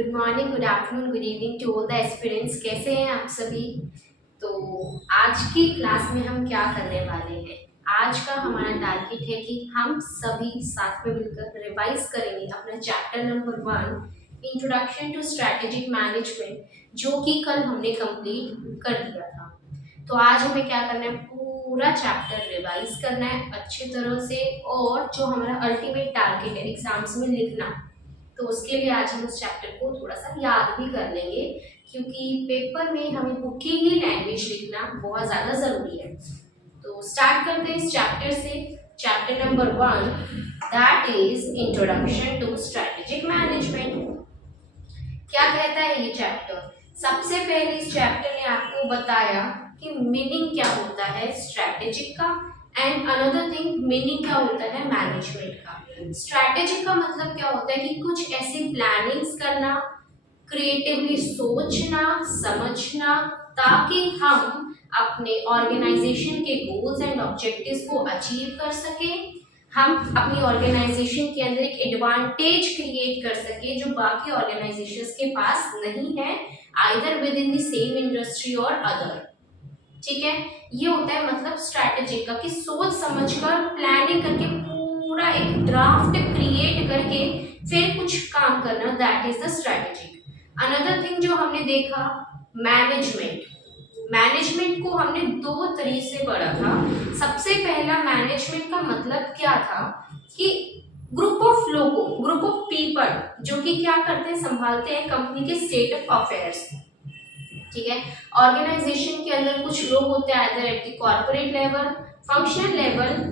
Good morning, good afternoon, good evening to all the aspirants. कैसे हैं आप सभी? तो आज की क्लास में हम क्या करने वाले हैं? आज का हमारा टारगेट है कि हम सभी साथ में मिलकर रिवाइज करेंगे अपना chapter number 1 introduction to strategic management, जो कि कल हमने कंप्लीट कर दिया था। तो आज हमें क्या करना है, पूरा चैप्टर रिवाइज करना है अच्छी तरह से, और जो हमारा अल्टीमेट टारगेट है एग्जाम्स में लिखना, तो उसके लिए आज हम उस चैप्टर को थोड़ा सा याद भी कर लेंगे, क्योंकि पेपर में हमें बुक की ही लैंग्वेज लिखना बहुत ज़्यादा ज़रूरी है। तो स्टार्ट करते हैं इस चैप्टर से। Chapter number 1, that is introduction to strategic management. क्या कहता है ये चैप्टर? सबसे पहले इस चैप्टर ने आपको बताया कि मीनिंग क्या होता है स्ट्रेटेजिक का, एंड अनदर थिंग मीनिंग क्या होता है मैनेजमेंट का। स्ट्रेटेजिक का मतलब क्या होता है कि कुछ ऐसी प्लानिंग्स करना, क्रिएटिवली सोचना समझना, ताकि हम अपने ऑर्गेनाइजेशन के गोल्स एंड ऑब्जेक्टिव्स को अचीव कर सके, हम अपनी ऑर्गेनाइजेशन के अंदर एक एडवांटेज क्रिएट कर सके जो बाकी ऑर्गेनाइजेशंस के पास नहीं है, either with in the same industry और अदर। ठीक है, ये होता है मतलब स्ट्रैटेजी का, कि सोच समझकर प्लानिंग करके पूरा एक ड्राफ्ट क्रिएट करके फिर कुछ काम करना, that is the strategy. Another thing जो हमने देखा, मैनेजमेंट। मैनेजमेंट को हमने दो तरीके से पढ़ा था। सबसे पहला, मैनेजमेंट का मतलब क्या था कि ग्रुप ऑफ लोगों, ग्रुप ऑफ पीपल जो कि क्या करते हैं, संभालते हैं कंपनी के स्टेट ऑफ अफेयर्स। ठीक है, ऑर्गेनाइजेशन के अंदर कुछ लोग होते हैं either at the corporate level, functional level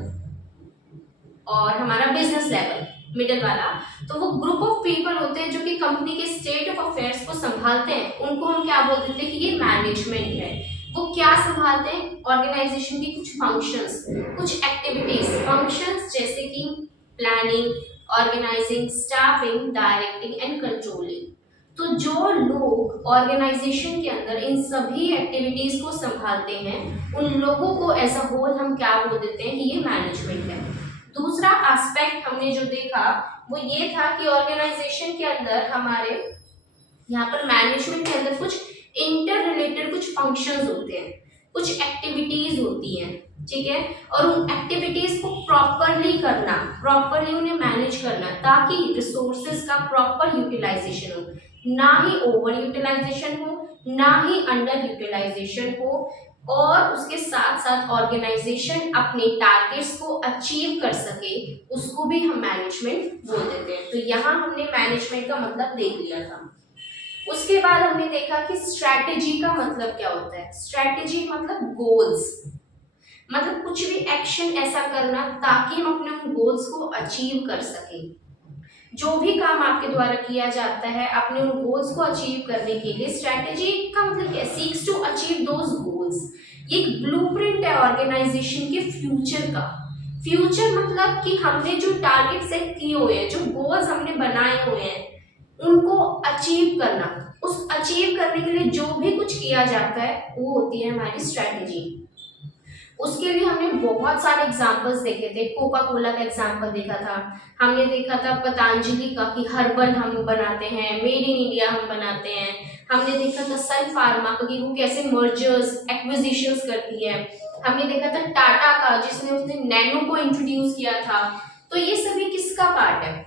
और हमारा बिजनेस लेवल, मिडिल वाला। तो वो ग्रुप ऑफ पीपल होते हैं जो कि कंपनी के स्टेट ऑफ अफेयर्स को संभालते हैं, उनको हम क्या बोल देते हैं कि ये मैनेजमेंट है। वो क्या संभालते हैं, ऑर्गेनाइजेशन की कुछ फंक्शंस, कुछ एक्टिविटीज। फंक्शंस जैसे कि planning, organizing, staffing, directing and controlling. तो जो लोग ऑर्गेनाइजेशन के अंदर इन सभी एक्टिविटीज को संभालते हैं, उन लोगों को एज अ होल हम क्या बोल देते हैं कि ये मैनेजमेंट है। दूसरा एस्पेक्ट हमने जो देखा वो ये था कि ऑर्गेनाइजेशन के अंदर हमारे यहाँ पर मैनेजमेंट के अंदर कुछ इंटर रिलेटेड कुछ फंक्शंस होते हैं, कुछ एक्टिविटीज होती हैं। ठीक है, और उन एक्टिविटीज को प्रॉपरली करना, प्रॉपरली उन्हें मैनेज करना, ताकि रिसोर्सेज का प्रॉपर यूटिलाइजेशन हो, ना ही ओवर यूटिलाइजेशन हो, ना ही अंडर यूटिलाइजेशन हो, और उसके साथ साथ ऑर्गेनाइजेशन अपने टारगेट्स को अचीव कर सके, उसको भी हम मैनेजमेंट बोल देते हैं। तो यहाँ हमने मैनेजमेंट का मतलब देख लिया था। उसके बाद हमने देखा कि स्ट्रैटेजी का मतलब क्या होता है। स्ट्रैटेजी मतलब गोल्स, मतलब कुछ भी एक्शन ऐसा करना ताकि हम अपने उन गोल्स को अचीव कर सके। जो भी काम आपके द्वारा किया जाता है अपने उन गोल्स को अचीव करने के लिए, स्ट्रैटेजी का मतलब क्या, seeks to achieve those goals. ये एक ब्लूप्रिंट है ऑर्गेनाइजेशन के फ्यूचर का। फ्यूचर मतलब कि हमने जो टारगेट सेट किए हुए हैं, जो गोल्स हमने बनाए हुए हैं, उनको अचीव करना। उस अचीव करने के लिए जो भी कुछ किया जाता है वो होती है हमारी स्ट्रैटेजी। उसके लिए हमने बहुत सारे एग्जाम्पल्स देखे थे। कोका कोला का एग्जाम्पल देखा था, हमने देखा था पतंजलि का कि हर्बल हम बनाते हैं, मेड इन इंडिया हम बनाते हैं। हमने देखा था सन फार्मा का कि वो कैसे मर्जर्स एक्विजिशंस करती है। हमने देखा था टाटा का, जिसने उसने नैनो को इंट्रोड्यूस किया था। तो ये सभी किसका पार्ट है,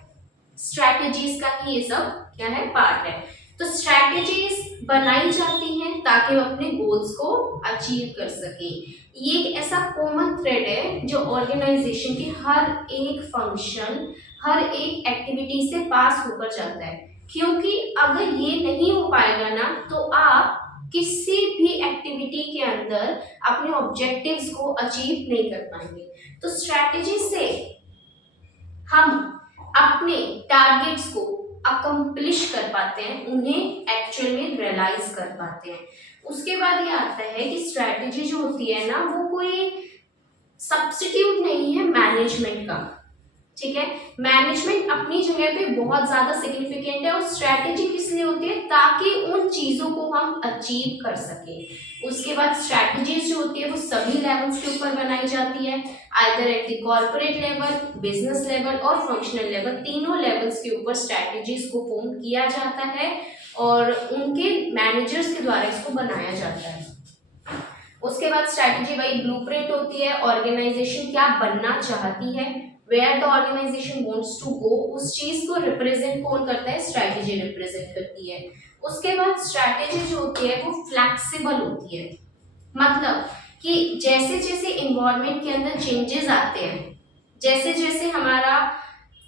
स्ट्रैटेजीज का ही ये सब क्या है, पार्ट है। तो स्ट्रैटेजीज बनाई जाती हैं ताकि हम अपने गोल्स को अचीव कर सके। ये एक ऐसा कॉमन थ्रेड है जो ऑर्गेनाइजेशन के हर एक फंक्शन, हर एक एक्टिविटी से पास होकर जाता है। क्योंकि अगर ये नहीं हो पाएगा ना, तो आप किसी भी एक्टिविटी के अंदर अपने ऑब्जेक्टिव्स को अचीव नहीं कर पाएंगे। तो स्ट्रैटेजी से हम अपने टारगेट्स को अकम्प्लिश कर पाते हैं, उन्हें एक्चुअल में रियलाइज कर पाते हैं। उसके बाद ये आता है कि स्ट्रैटेजी जो होती है ना, वो कोई सब्स्टिट्यूट नहीं है मैनेजमेंट का। ठीक है, मैनेजमेंट अपनी जगह पे बहुत ज्यादा सिग्निफिकेंट है, और स्ट्रैटेजी किस इसलिए होती है ताकि उन चीजों को हम अचीव कर सकें। उसके बाद स्ट्रैटेजीज जो होती है वो सभी लेवल्स के ऊपर बनाई जाती है, either at the corporate level, business level और फंक्शनल लेवल, तीनों लेवल्स के ऊपर स्ट्रैटेजीज को फॉर्म किया जाता है और उनके मैनेजर्स के द्वारा इसको बनाया जाता है। उसके बाद स्ट्रैटेजी वही ब्लूप्रिंट होती है, ऑर्गेनाइजेशन क्या बनना चाहती है, where the organization wants to go, उस चीज को रिप्रेजेंट कौन करता है, स्ट्रैटेजी रिप्रेजेंट करती है। उसके बाद स्ट्रैटेजी जो होती है वो फ्लेक्सिबल होती है, मतलब कि जैसे जैसे इन्वायरमेंट के अंदर चेंजेस आते हैं, जैसे जैसे हमारा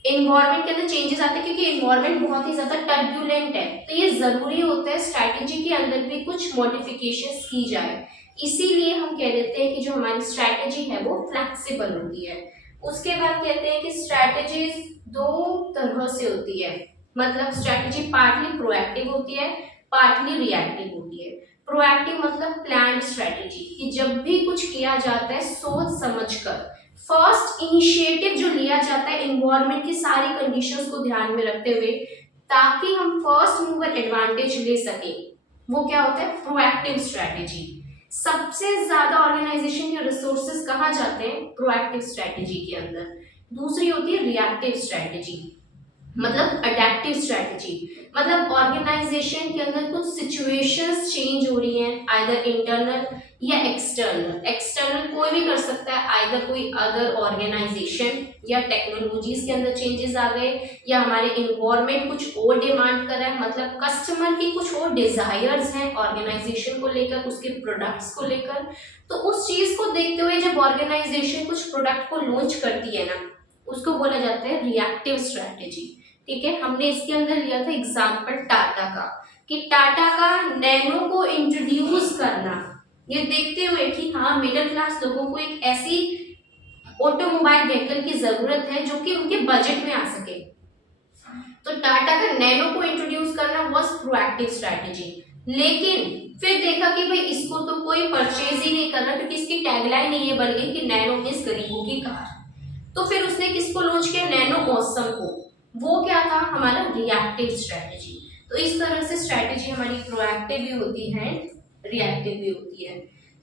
इन्वायरमेंट के अंदर चेंजेस आते हैं, क्योंकि इन्वायरमेंट बहुत ही ज्यादा टर्बुलेंट है, तो ये जरूरी होता है स्ट्रैटेजी के अंदर भी कुछ मॉडिफिकेशंस की जाए। इसीलिए हम कह देते हैं कि जो हमारी स्ट्रैटेजी है वो फ्लेक्सिबल होती है। उसके बाद कहते हैं कि स्ट्रैटेजीज दो तरह से होती है, मतलब स्ट्रैटेजी पार्टली प्रोएक्टिव होती है, पार्टली रिएक्टिव होती है। प्रोएक्टिव मतलब प्लान्ड स्ट्रैटेजी, कि जब भी कुछ किया जाता है सोच समझकर, फर्स्ट इनिशिएटिव जो लिया जाता है एनवायरनमेंट की सारी कंडीशंस को ध्यान में रखते हुए, ताकि हम फर्स्ट मूवर एडवांटेज ले सके, वो क्या होता है, प्रोएक्टिव स्ट्रैटेजी। सबसे ज्यादा ऑर्गेनाइजेशन के रिसोर्सेज कहाँ जाते हैं, प्रोएक्टिव स्ट्रैटेजी के अंदर। दूसरी होती है रिएक्टिव स्ट्रैटेजी, मतलब अडेप्टिव स्ट्रैटेजी, मतलब ऑर्गेनाइजेशन के अंदर कुछ सिचुएशंस चेंज हो रही हैं, आइदर इंटरनल या एक्सटर्नल। एक्सटर्नल कोई भी कर सकता है, आइदर कोई अदर ऑर्गेनाइजेशन या टेक्नोलॉजीज के अंदर चेंजेस आ गए, या हमारे इन्वायरमेंट कुछ और डिमांड कर रहा है, मतलब कस्टमर की कुछ और डिजायर्स हैं ऑर्गेनाइजेशन को लेकर, उसके प्रोडक्ट्स को लेकर। तो उस चीज को देखते हुए जब ऑर्गेनाइजेशन कुछ प्रोडक्ट को लॉन्च करती है ना, उसको बोला जाता है रिएक्टिव स्ट्रैटेजी। ठीक है, हमने इसके अंदर लिया था एग्जाम्पल टाटा का, कि टाटा का नैनो को इंट्रोड्यूस करना, ये देखते हुए कि हाँ मिडिल क्लास लोगों को एक ऐसी ऑटोमोबाइल व्हीकल की जरूरत है जो कि उनके बजट में आ सके, तो टाटा का नैनो को इंट्रोड्यूस करना वाज प्रोएक्टिव स्ट्रैटेजी। लेकिन फिर देखा कि भाई इसको तो कोई परचेज ही नहीं कर रहा, क्योंकि इसकी टैगलाइन ये बन गई कि नैनो मींस गरीबों की कार। तो फिर उसने किसको लॉन्च किया, नैनो ऑसम को। वो क्या था, हमारा रिएक्टिव स्ट्रैटेजी। तो इस तरह से स्ट्रैटेजी हमारी प्रोएक्टिव भी होती है, रिएक्टिव भी होती है।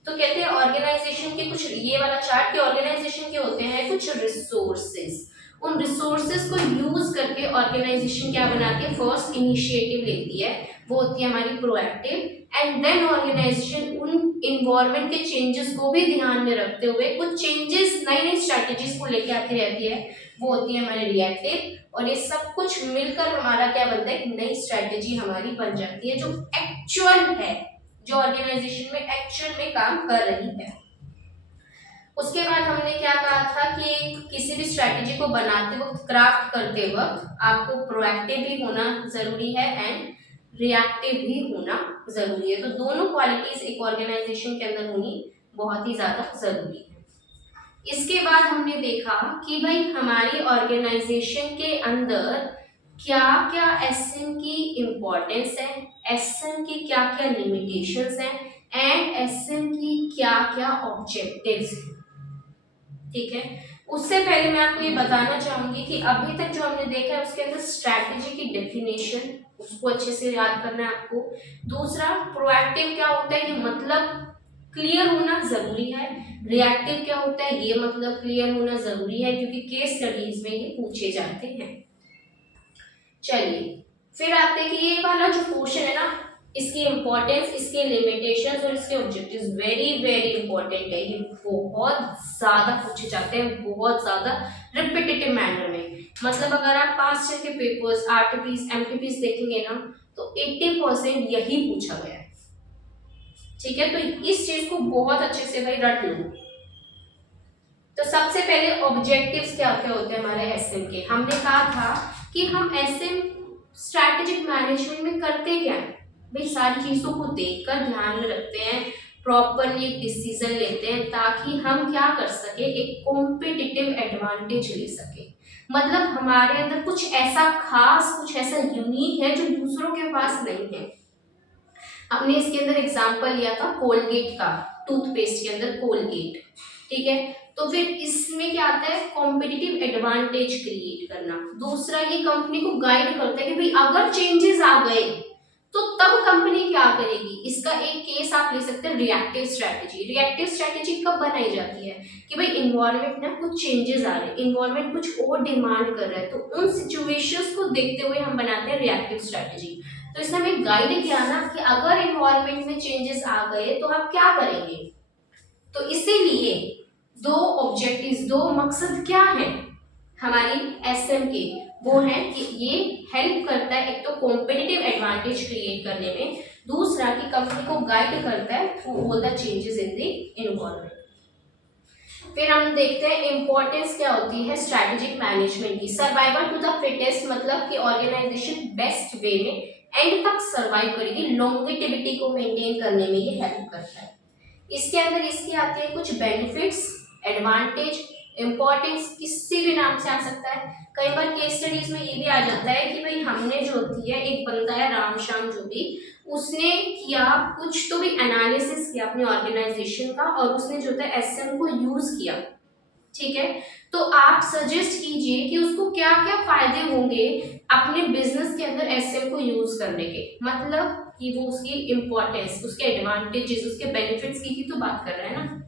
तो कहते हैं ऑर्गेनाइजेशन के कुछ, ये वाला चार्ट के ऑर्गेनाइजेशन के होते हैं कुछ रिसोर्सेज, उन रिसोर्सेज को यूज करके ऑर्गेनाइजेशन क्या बनाती है, फर्स्ट इनिशिएटिव लेती है, वो होती है हमारी प्रोएक्टिव, एंड देन ऑर्गेनाइजेशन उन इन्वायरमेंट के चेंजेस को भी ध्यान में रखते हुए कुछ चेंजेस, नई नई स्ट्रैटेजीज को लेके आती रहती है, वो होती है हमारी रिएक्टिव। और ये सब कुछ मिलकर हमारा क्या बनता है, एक नई स्ट्रैटेजी हमारी बन जाती है, जो एक्चुअल है, जो ऑर्गेनाइजेशन में एक्चुअल में काम कर रही है। उसके बाद हमने क्या कहा था कि किसी भी स्ट्रैटेजी को बनाते वक्त, क्राफ्ट करते वक्त आपको प्रोएक्टिव भी होना जरूरी है एंड रिएक्टिव भी होना जरूरी है। तो दोनों क्वालिटीज एक ऑर्गेनाइजेशन के अंदर होनी बहुत ही ज्यादा जरूरी है। इसके बाद हमने देखा कि भाई हमारी ऑर्गेनाइजेशन के अंदर क्या क्या एसएम की इम्पोर्टेंस है, एसएम की क्या क्या लिमिटेशंस हैं, एंड एसएम की क्या क्या ऑब्जेक्टिव्स हैं। ठीक है, उससे पहले मैं आपको ये बताना चाहूंगी कि अभी तक जो हमने देखा है उसके अंदर स्ट्रैटेजी की डेफिनेशन, उसको अच्छे से याद करना है आपको। दूसरा, प्रोएक्टिव क्या होता है, ये मतलब क्लियर होना जरूरी है। रिएक्टिव क्या होता है, ये मतलब क्लियर होना जरूरी है, क्योंकि केस स्टडीज में ये पूछे जाते हैं। चलिए फिर आते हैं कि ये वाला जो क्वेश्चन है ना, इसकी इंपॉर्टेंस, इसके लिमिटेशंस और इसके ऑब्जेक्टिव्स वेरी वेरी इंपॉर्टेंट है। ये बहुत ज्यादा पूछे जाते हैं, बहुत ज्यादा रिपीटेटिव मैनर में। मतलब अगर आप पास्ट ईयर के पेपर्स, आरटीपीस, एमटीपीस देखेंगे ना, तो 80% यही पूछा गया है। ठीक है, तो इस चीज को बहुत अच्छे से भाई रट लो। तो सबसे पहले ऑब्जेक्टिव्स क्या क्या होते हैं हमारे एसएम के। हमने कहा था कि हम एसएम स्ट्रैटेजिक मैनेजमेंट में करते क्या है भाई, सारी चीजों को देखकर ध्यान में रखते हैं, प्रॉपरली एक डिसीजन लेते हैं, ताकि हम क्या कर सके, एक कॉम्पिटिटिव एडवांटेज ले सके। मतलब हमारे अंदर कुछ ऐसा खास, कुछ ऐसा यूनिक है जो दूसरों के पास नहीं है। हमने इसके अंदर एग्जांपल लिया था कोलगेट का, टूथपेस्ट के अंदर कोलगेट। ठीक है, तो फिर इसमें क्या आता है, कॉम्पिटिटिव एडवांटेज क्रिएट करना। दूसरा, ये कंपनी को गाइड करता है कि भाई अगर चेंजेस आ गए कंपनी क्या करेगी, इसका एक केस आप ले सकते हैं रिएक्टिव स्ट्रैटेजी। रिएक्टिव स्ट्रैटेजी कब बनाई जाती है कि भाई इन्वायरमेंट में कुछ चेंजेस आ रहे हैं, इन्वायरमेंट कुछ और डिमांड कर रहा है, तो उन सिचुएशंस को देखते हुए हम बनाते हैं रिएक्टिव स्ट्रैटेजी। तो इसने हमें गाइड किया ना कि अगर इन्वायरमेंट में चेंजेस आ गए तो आप क्या करेंगे। तो इसीलिए दो ऑब्जेक्टिव्स, दो मकसद क्या है हमारी एसएम के, वो है कि ये हेल्प करता है एक तो कॉम्पिटिटिव एडवांटेज क्रिएट करने में, दूसरा कि कंपनी को गाइड करता है through all the changes in the environment. फिर हम देखते हैं इंपॉर्टेंस क्या होती है स्ट्रैटेजिक मैनेजमेंट की। सर्वाइवल टू द फिटेस्ट, मतलब कि ऑर्गेनाइजेशन बेस्ट वे में एंड तक सर्वाइव करेगी, लॉन्गेटिविटी को मेंटेन करने में ये हेल्प करता है। इसके अंदर इसकी आती है कुछ बेनिफिट्स, एडवांटेज, इंपॉर्टेंस, किसी भी नाम से आ सकता है। कई बार केस स्टडीज में ये भी आ जाता है कि भाई हमने जो होती है, एक बंदा है राम श्याम जो भी, उसने किया कुछ तो भी एनालिसिस किया अपने ऑर्गेनाइजेशन का और उसने जो है एसएम को यूज किया, ठीक है। तो आप सजेस्ट कीजिए कि उसको क्या क्या फायदे होंगे अपने बिजनेस के अंदर एसएम को यूज करने के, मतलब कि वो उसकी इंपॉर्टेंस, उसके एडवांटेजेस, उसके बेनिफिट्स की तो बात कर रहे हैं ना।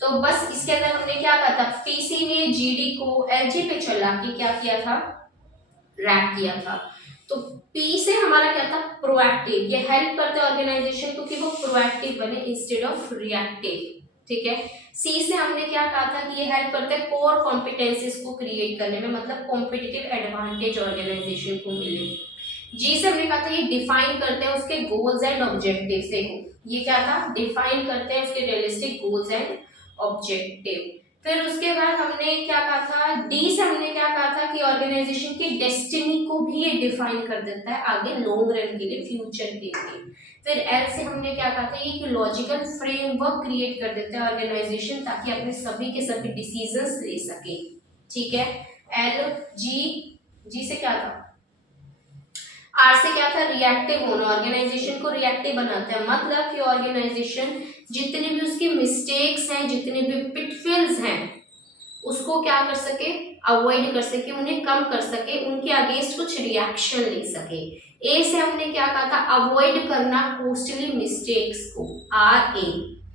तो बस इसके अंदर हमने क्या कहा था, पीसी ने जीडी को एलजी पे चला के क्या किया था, रैप किया था। तो पी से हमारा क्या था, प्रोएक्टिव, ये हेल्प करते हैं ऑर्गेनाइजेशन को कि वो प्रोएक्टिव बने इंस्टेड ऑफ रिएक्टिव, ठीक है। सी से हमने क्या कहा था कि ये हेल्प करते हैं कोर कॉम्पिटेंसीज को क्रिएट करने में, मतलब कॉम्पिटिटिव एडवांटेज ऑर्गेनाइजेशन को मिले। जी से हमने कहा था ये डिफाइन करते हैं उसके गोल्स एंड ऑब्जेक्टिव्स। देखो ये क्या था, डिफाइन करते हैं उसके रियलिस्टिक गोल्स एंड ऑब्जेक्टिव। फिर उसके बाद हमने क्या कहा था, डी से हमने क्या कहा था कि ऑर्गेनाइजेशन की डेस्टिनी को भी ये डिफाइन कर देता है आगे लॉन्ग रन के लिए, फ्यूचर के लिए। फिर एल से हमने क्या कहा था, ये लॉजिकल फ्रेमवर्क क्रिएट कर देता है ऑर्गेनाइजेशन ताकि अपने सभी के सभी डिसीजंस ले सके, ठीक है। एल जी से क्या था, आर से क्या था, रिएक्टिव होना, ऑर्गेनाइजेशन को रिएक्टिव बनाता है, मतलब कि ऑर्गेनाइजेशन जितने भी उसके मिस्टेक्स हैं, जितने भी पिटफॉल्स हैं, उसको क्या कर सके, अवॉइड कर सके, उन्हें कम कर सके, उनके अगेंस्ट कुछ रिएक्शन ले सके। ए से हमने क्या कहा था, अवॉइड करना कॉस्टली मिस्टेक्स को, आर ए।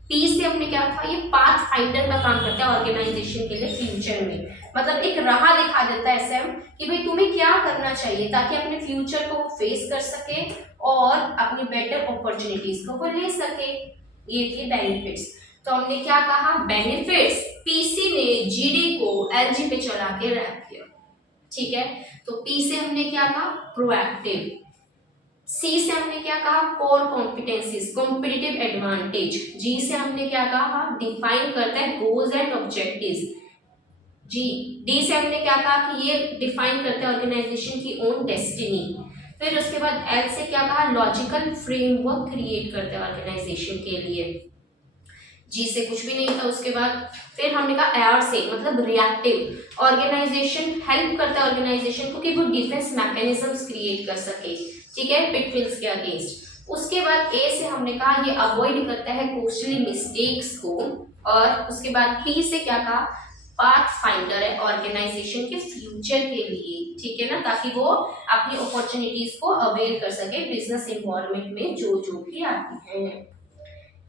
पी से हमने क्या था, ये पाथ फाइंडर का काम करता है ऑर्गेनाइजेशन के लिए फ्यूचर में, मतलब एक राह दिखा देता है एसएम कि भाई तुम्हें क्या करना चाहिए ताकि अपने फ्यूचर को फेस कर सके और अपनी बेटर अपॉर्चुनिटीज को वो ले सके। ये थे बेनिफिट्स। तो हमने क्या कहा, बेनिफिट्स, पीसी ने जीडी को एलजी पे चला के रैप किया, ठीक है। तो पी से हमने क्या कहा, प्रोएक्टिव। सी से हमने क्या कहा, कोर कॉम्पिटेंसीज, कॉम्पिटिटिव एडवांटेज। जी से हमने क्या कहा, डिफाइन करता है goals and objectives. G D से हमने क्या कहा कि ये डिफाइन करता है ऑर्गेनाइजेशन की ओन डेस्टिनी। फिर उसके बाद एल से क्या कहा, लॉजिकल फ्रेमवर्क क्रिएट करते हैं ऑर्गेनाइजेशन के लिए। जी से कुछ भी नहीं था। उसके बाद फिर हमने कहा आर से, मतलब रिएक्टिव, ऑर्गेनाइजेशन हेल्प करता है ऑर्गेनाइजेशन को कि वो डिफेंस मैकेनिज्म्स क्रिएट कर सके, ठीक है, पिटफॉल्स के अगेंस्ट। उसके बाद ए से हमने कहा ये अवॉइड करता है कॉस्टली मिस्टेक्स को। और उसके बाद पी से क्या कहा, पाथ फाइंडर है ऑर्गेनाइजेशन के फ्यूचर के लिए, ठीक है ना, ताकि वो अपनी अपॉर्चुनिटीज को अवेल कर सके बिजनेस एनवायरनमेंट में जो भी आती है।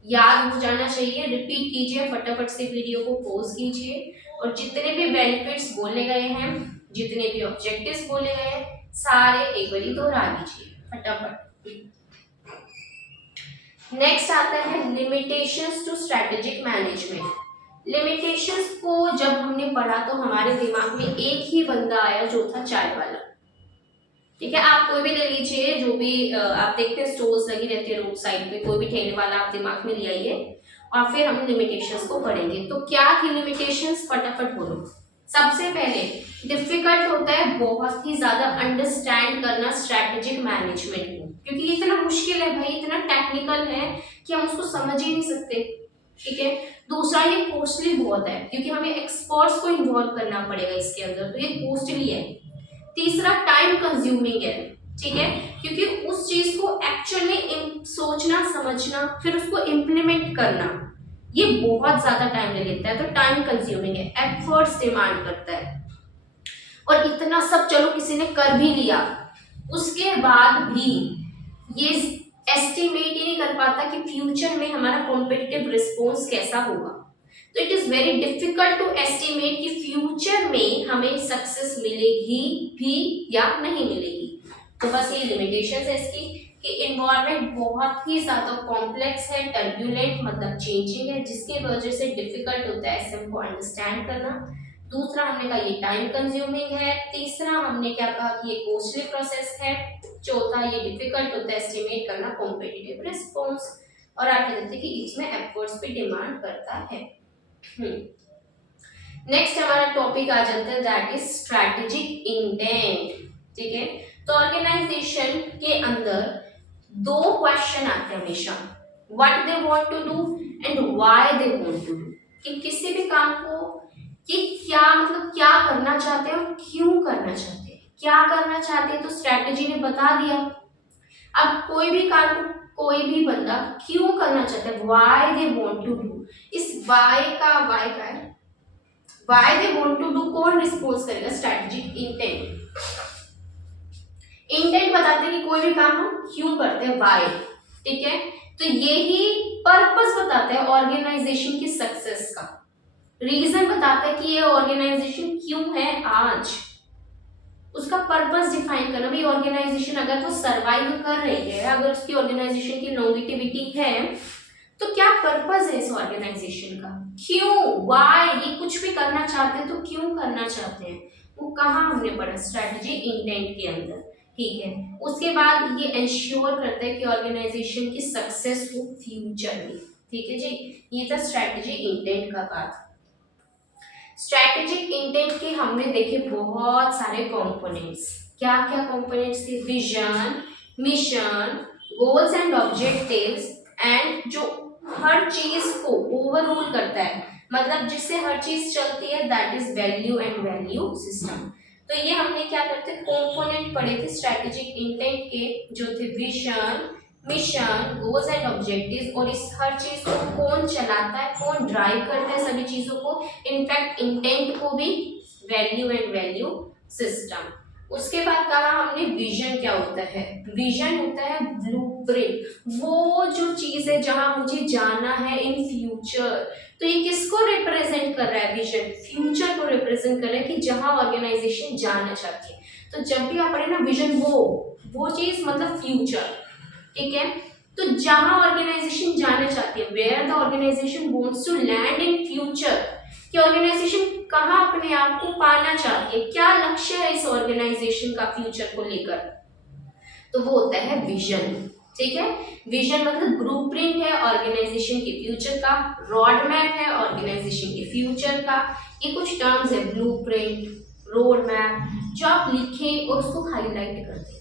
याद हो जाना चाहिए, रिपीट कीजिए, फटाफट से वीडियो को पॉज कीजिए और जितने भी बेनिफिट्स बोले गए हैं, जितने भी ऑब्जेक्टिव्स बोले गए हैं, सारे एक बार दोहरा लीजिए फटाफट। नेक्स्ट आता है limitations to strategic management. Limitations को जब हमने पढ़ा तो हमारे दिमाग में एक ही बंदा आया जो था चाय वाला, ठीक है। आप कोई भी ले लीजिए, जो भी आप देखते हैं स्टोर्स लगी रहती है रोड साइड पे, कोई भी ठेले वाला आप दिमाग में ले आइए और फिर हम लिमिटेशंस को पढ़ेंगे। तो क्या थी लिमिटेशंस, फटाफट बोलो। सबसे पहले डिफिकल्ट होता है बहुत ही ज्यादा अंडरस्टैंड करना स्ट्रेटेजिक मैनेजमेंट को, क्योंकि ये इतना मुश्किल है भाई, इतना टेक्निकल है कि हम उसको समझ ही नहीं सकते, ठीक है। दूसरा ये कॉस्टली बहुत है क्योंकि हमें एक्सपर्ट्स को इन्वॉल्व करना पड़ेगा इसके अंदर, तो ये कॉस्टली है। तीसरा टाइम कंज्यूमिंग है, ठीक है, क्योंकि उस चीज को एक्चुअल में सोचना समझना फिर उसको इम्प्लीमेंट करना ये बहुत ज्यादा टाइम ले लेता है, तो टाइम कंज्यूमिंग है, एफर्ट्स डिमांड करता है। और इतना सब चलो किसी ने कर भी लिया, उसके बाद भी ये एस्टिमेट ही नहीं कर पाता कि फ्यूचर में हमारा कॉम्पिटिटिव रिस्पॉन्स कैसा होगा। तो it is very difficult to estimate कि फ्यूचर में हमें सक्सेस मिलेगी भी या नहीं मिलेगी। तो बस ये लिमिटेशंस है इसकी कि इन्वायरमेंट बहुत ही ज्यादा कॉम्प्लेक्स है, टर्ब्यूलेंट मतलब चेंजिंग है, जिसकी वजह से डिफिकल्ट होता है एसएम को अंडरस्टैंड करना। दूसरा हमने कहा ये टाइम कंज्यूमिंग है। तीसरा हमने क्या कहा कि ये कॉस्टली प्रोसेस है। चौथा ये डिफिकल्ट होता है एस्टिमेट करना कॉम्पिटिटिव रिस्पॉन्स। और आगे देखते हैं कि इसमें एफर्ट्स भी डिमांड करता है। नेक्स्ट हमारा टॉपिक आ जाता है दैट इज स्ट्रेटेजिक इंटेंट। ठीक है, तो ऑर्गेनाइजेशन के अंदर दो क्वेश्चन आते हैं हमेशा, what they want to do and why they want to do. कि किसी भी काम को कि क्या मतलब क्या करना चाहते हैं और क्यों करना चाहते हैं। क्या करना चाहते हैं तो स्ट्रेटेजी ने बता दिया। अब कोई भी काम कोई भी बंदा क्यों करना चाहता है, why they want to do, इस व्हाई का है why they want to do कौन रिस्पॉन्स करेगा, स्ट्रेटेजिक इंटेंट। इंटेंट बताते हैं कि कोई भी काम हम क्यों करते हैं, व्हाई। ठीक है, तो यही पर्पस बताता है ऑर्गेनाइजेशन की सक्सेस का। रीजन बताता है कि ये ऑर्गेनाइजेशन क्यों है आज, उसका पर्पस डिफाइन करना। भाई ऑर्गेनाइजेशन अगर वो सरवाइव कर रही है, अगर उसकी ऑर्गेनाइजेशन की लॉन्गेटिविटी है, तो क्या पर्पस है इस ऑर्गेनाइजेशन का, क्यों, व्हाई, ये कुछ भी करना चाहते हैं तो क्यों करना चाहते हैं, वो कहाँ हमने पढ़ा, स्ट्रेटजी इंटेंट के अंदर। ठीक है, उसके बाद ये इंश्योर करता है कि ऑर्गेनाइजेशन की सक्सेस हो फ्यूचर में। ठीक है जी, ये था स्ट्रेटजी इंटेंट का पार्ट। स्ट्रेटेजिक इंटेंट के हमने देखे बहुत सारे कंपोनेंट्स। क्या क्या कंपोनेंट्स थे, vision, mission, goals and objectives, and जो हर चीज को ओवरऑल करता है, मतलब जिससे हर चीज चलती है, that is value and value system. तो ये हमने क्या करते कंपोनेंट पढ़े थे स्ट्रेटेजिक इंटेंट के, जो थे vision, mission, goals and objectives, और इस हर चीज को कौन चलाता है, कौन ड्राइव करता है सभी चीजों को, इनफैक्ट इंटेंट को भी, वैल्यू एंड वैल्यू सिस्टम। उसके बाद कहा हमने विजन क्या होता है, विजन होता है ब्लूप्रिंट, वो जो चीज है जहां मुझे जाना है इन फ्यूचर। तो ये किसको रिप्रेजेंट कर रहा है, विजन फ्यूचर को रिप्रेजेंट कर रहा है कि जहां ऑर्गेनाइजेशन जाना चाहती है। तो जब भी आप पढ़े ना विजन, वो चीज मतलब फ्यूचर। ठीक है, तो जहां ऑर्गेनाइजेशन जाना चाहती है, where the organization wants to land in future, कि ऑर्गेनाइजेशन कहां अपने आप को पाना चाहती है, क्या लक्ष्य है इस ऑर्गेनाइजेशन का फ्यूचर को लेकर, तो वो होता है विजन। ठीक है, विजन मतलब ब्लूप्रिंट है ऑर्गेनाइजेशन के फ्यूचर का, रोड मैप है ऑर्गेनाइजेशन के फ्यूचर का। ये कुछ टर्म्स है, ब्लूप्रिंट, रोड मैप, जो आप लिखे और उसको हाईलाइट कर दें,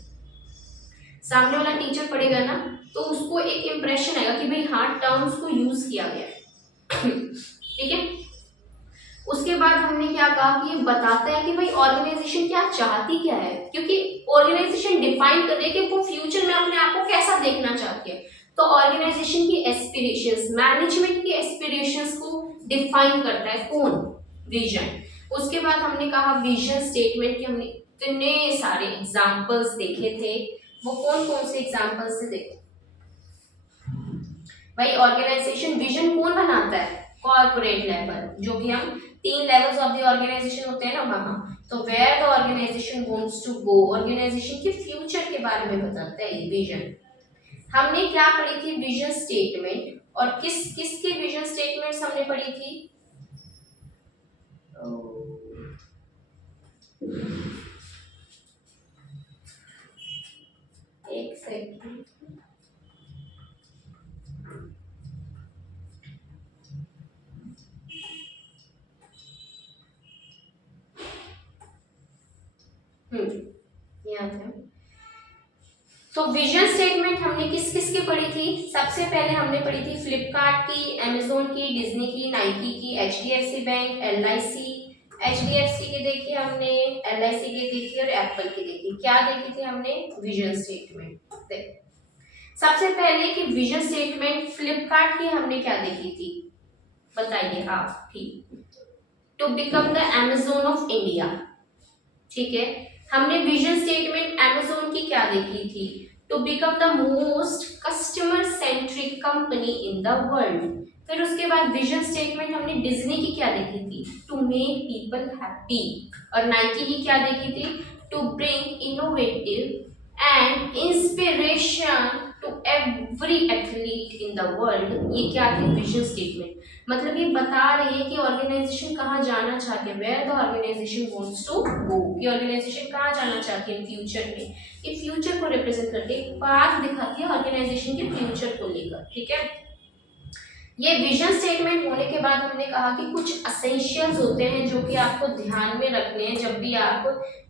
सामने वाला टीचर पढ़ेगा ना तो उसको एक इंप्रेशन आएगा कि भाई हाँ टर्म्स को यूज किया गया है। ठीक है, उसके बाद हमने क्या कहा कि ये बताता है कि भाई ऑर्गेनाइजेशन क्या चाहती क्या है, क्योंकि ऑर्गेनाइजेशन डिफाइन कर रही है कि वो फ्यूचर में अपने आप को कैसा देखना चाहती है। तो ऑर्गेनाइजेशन की एस्पिरेशंस, मैनेजमेंट की एस्पिरेशंस को डिफाइन करता है कौन, विजन। उसके बाद हमने कहा विजन स्टेटमेंट के हमने इतने सारे एग्जांपल्स देखे थे, वो कौन कौन से एग्जांपल्स थे देखो भाई। ऑर्गेनाइजेशन विजन कौन बनाता है, कॉर्पोरेट लेवल, जो कि हम 3 लेवल्स ऑफ द ऑर्गेनाइजेशन होते हैं ना वहां। तो where the organization wants to go, organization के फ्यूचर के बारे में बताता है ये विजन। हमने क्या पढ़ी थी, विजन स्टेटमेंट, और किस किस की विजन स्टेटमेंट्स हमने पढ़ी थी, एक सेकंड, याद है। तो विजन स्टेटमेंट हमने किस किस की पढ़ी थी, सबसे पहले हमने पढ़ी थी फ्लिपकार्ट की, अमेजोन की, डिज्नी की, नाइकी की, एचडीएफसी बैंक, एलआईसी, एचडीएफसी की देखी हमने, एलआईसी की देखी और एप्पल की देखी। क्या देखी थी हमने, विजन स्टेटमेंट। सबसे पहले कि विजन स्टेटमेंट फ्लिपकार्ट की हमने क्या देखी थी, बताइए आप ही, to become the Amazon of India. ठीक है, हमने विजन स्टेटमेंट अमेजोन की क्या देखी थी, to become the most customer centric company in the world. फिर उसके बाद विजन स्टेटमेंट हमने डिज्नी की क्या देखी थी, टू मेक पीपल हैप्पी, और नाइकी की क्या देखी थी, to bring innovative and inspiration to every athlete in the world. ये क्या थे, विजन स्टेटमेंट। मतलब ये बता रही है कि ऑर्गेनाइजेशन कहाँ जाना चाहती है, where the organization wants to go, कि ऑर्गेनाइजेशन कहाँ जाना चाहती है फ्यूचर में। ये फ्यूचर को रिप्रेजेंट करके एक पाथ दिखाती है ऑर्गेनाइजेशन के फ्यूचर को लेकर, ठीक है। ये विजन स्टेटमेंट होने के बाद हमने कहा कि कुछ असेंशियल्स होते हैं जो कि आपको ध्यान में रखने हैं जब भी आप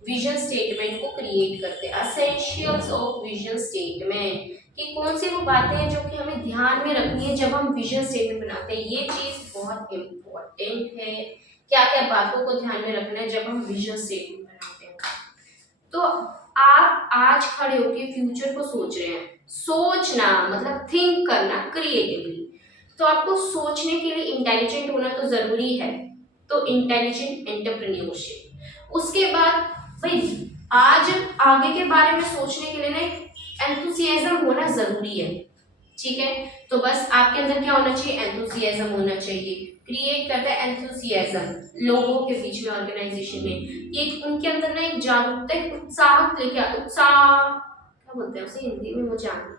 विजन स्टेटमेंट को क्रिएट करते हैं। असेंशियल्स ऑफ विजन स्टेटमेंट, कि कौन सी वो बातें हैं जो कि हमें ध्यान में रखनी है जब हम विजन स्टेटमेंट बनाते हैं। ये चीज बहुत इंपॉर्टेंट है, क्या क्या बातों को ध्यान में रखना है जब हम विजन स्टेटमेंट बनाते हैं। तो आप आज खड़े होकर फ्यूचर को सोच रहे हैं, सोचना मतलब थिंक करना क्रिएटिवली, तो आपको सोचने के लिए इंटेलिजेंट होना तो जरूरी है, तो इंटेलिजेंट एंटरप्रेन्योरशिप। उसके बाद भाई आज आगे के बारे में सोचने के लिए ना एंथुसियाज्म होना जरूरी है, ठीक है। तो बस आपके अंदर क्या होना चाहिए, एंथुसियाज्म होना चाहिए। क्रिएट करता है एंथुसियाज्म लोगों के बीच में, ऑर्गेनाइजेशन में, ये उनके अंदर ना एक जागरूकता, एक उत्साह लेके, उत्साह क्या बोलते हैं उसे हिंदी में, मुझे आना,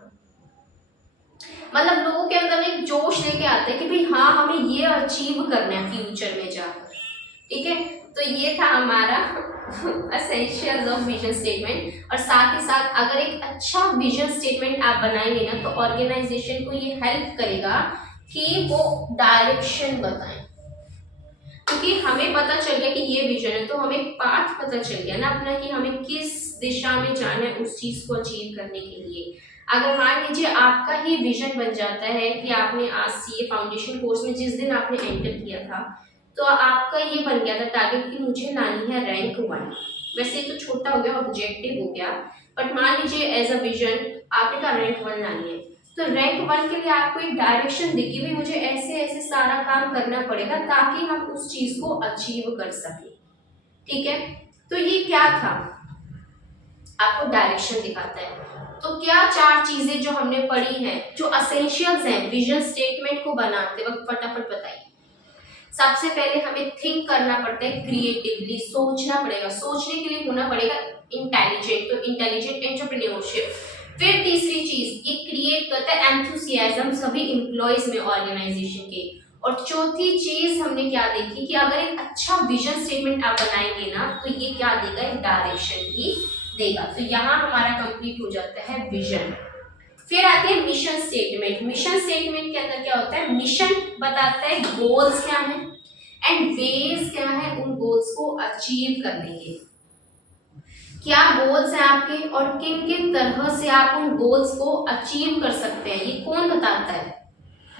मतलब लोगों के अंदर एक जोश लेके आते हैं कि भाई हाँ हमें ये अचीव करना है फ्यूचर में जाकर, ठीक है। तो ये था हमारा एसेंशियल्स ऑफ विजन स्टेटमेंट। और साथ ही साथ अगर एक अच्छा विजन स्टेटमेंट आप बनाएंगे ना, तो ऑर्गेनाइजेशन को ये हेल्प करेगा कि वो डायरेक्शन बताएं, क्योंकि हमें पता चल गया कि ये विजन है, तो हमें पाथ पता चल गया ना अपना कि हमें किस दिशा में जाना है उस चीज को अचीव करने के लिए। अगर मान लीजिए आपका ही विजन बन जाता है कि आपने आज सीए फाउंडेशन कोर्स में जिस दिन आपने एंटर किया था, तो आपका ये बन गया था टारगेट कि मुझे लानी है रैंक 1। वैसे तो छोटा हो गया, ऑब्जेक्टिव हो गया, बट मान लीजिए एज अ विजन आपने कहा रैंक 1 लानी है, तो रैंक 1 के लिए आपको एक डायरेक्शन दिखी, भी मुझे ऐसे ऐसे सारा काम करना पड़ेगा ताकि हम उस चीज को अचीव कर सके, ठीक है। तो ये क्या था, आपको डायरेक्शन दिखाता है। तो क्या 4 चीजें जो हमने पढ़ी हैं, जो असेंशियल्स हैं विजन स्टेटमेंट को बनाते वक्त, फटाफट बताइए। सबसे पहले हमें थिंक करना पड़ता है, क्रिएटिवली सोचना पड़ेगा, सोचने के लिए होना पड़ेगा इंटेलिजेंट, तो इंटेलिजेंट एंटरप्रेन्योरशिप। फिर तीसरी चीज ये क्रिएट करता है एंथुसियाज्म सभी एम्प्लॉयज में ऑर्गेनाइजेशन के। और चौथी चीज हमने क्या देखी कि अगर एक अच्छा विजन स्टेटमेंट आप बनाएंगे ना, तो ये क्या देगा, एक डायरेक्शन ही देगा। तो यहाँ हमारा कंप्लीट हो जाता है विजन। फिर आते हैं मिशन स्टेटमेंट। मिशन स्टेटमेंट के अंदर क्या होता है, मिशन बताता है गोल्स क्या है एंड वेज क्या है उन गोल्स को अचीव करने के, क्या गोल्स हैं आपके और किन किन तरह से आप उन गोल्स को अचीव कर सकते हैं, ये कौन बताता है,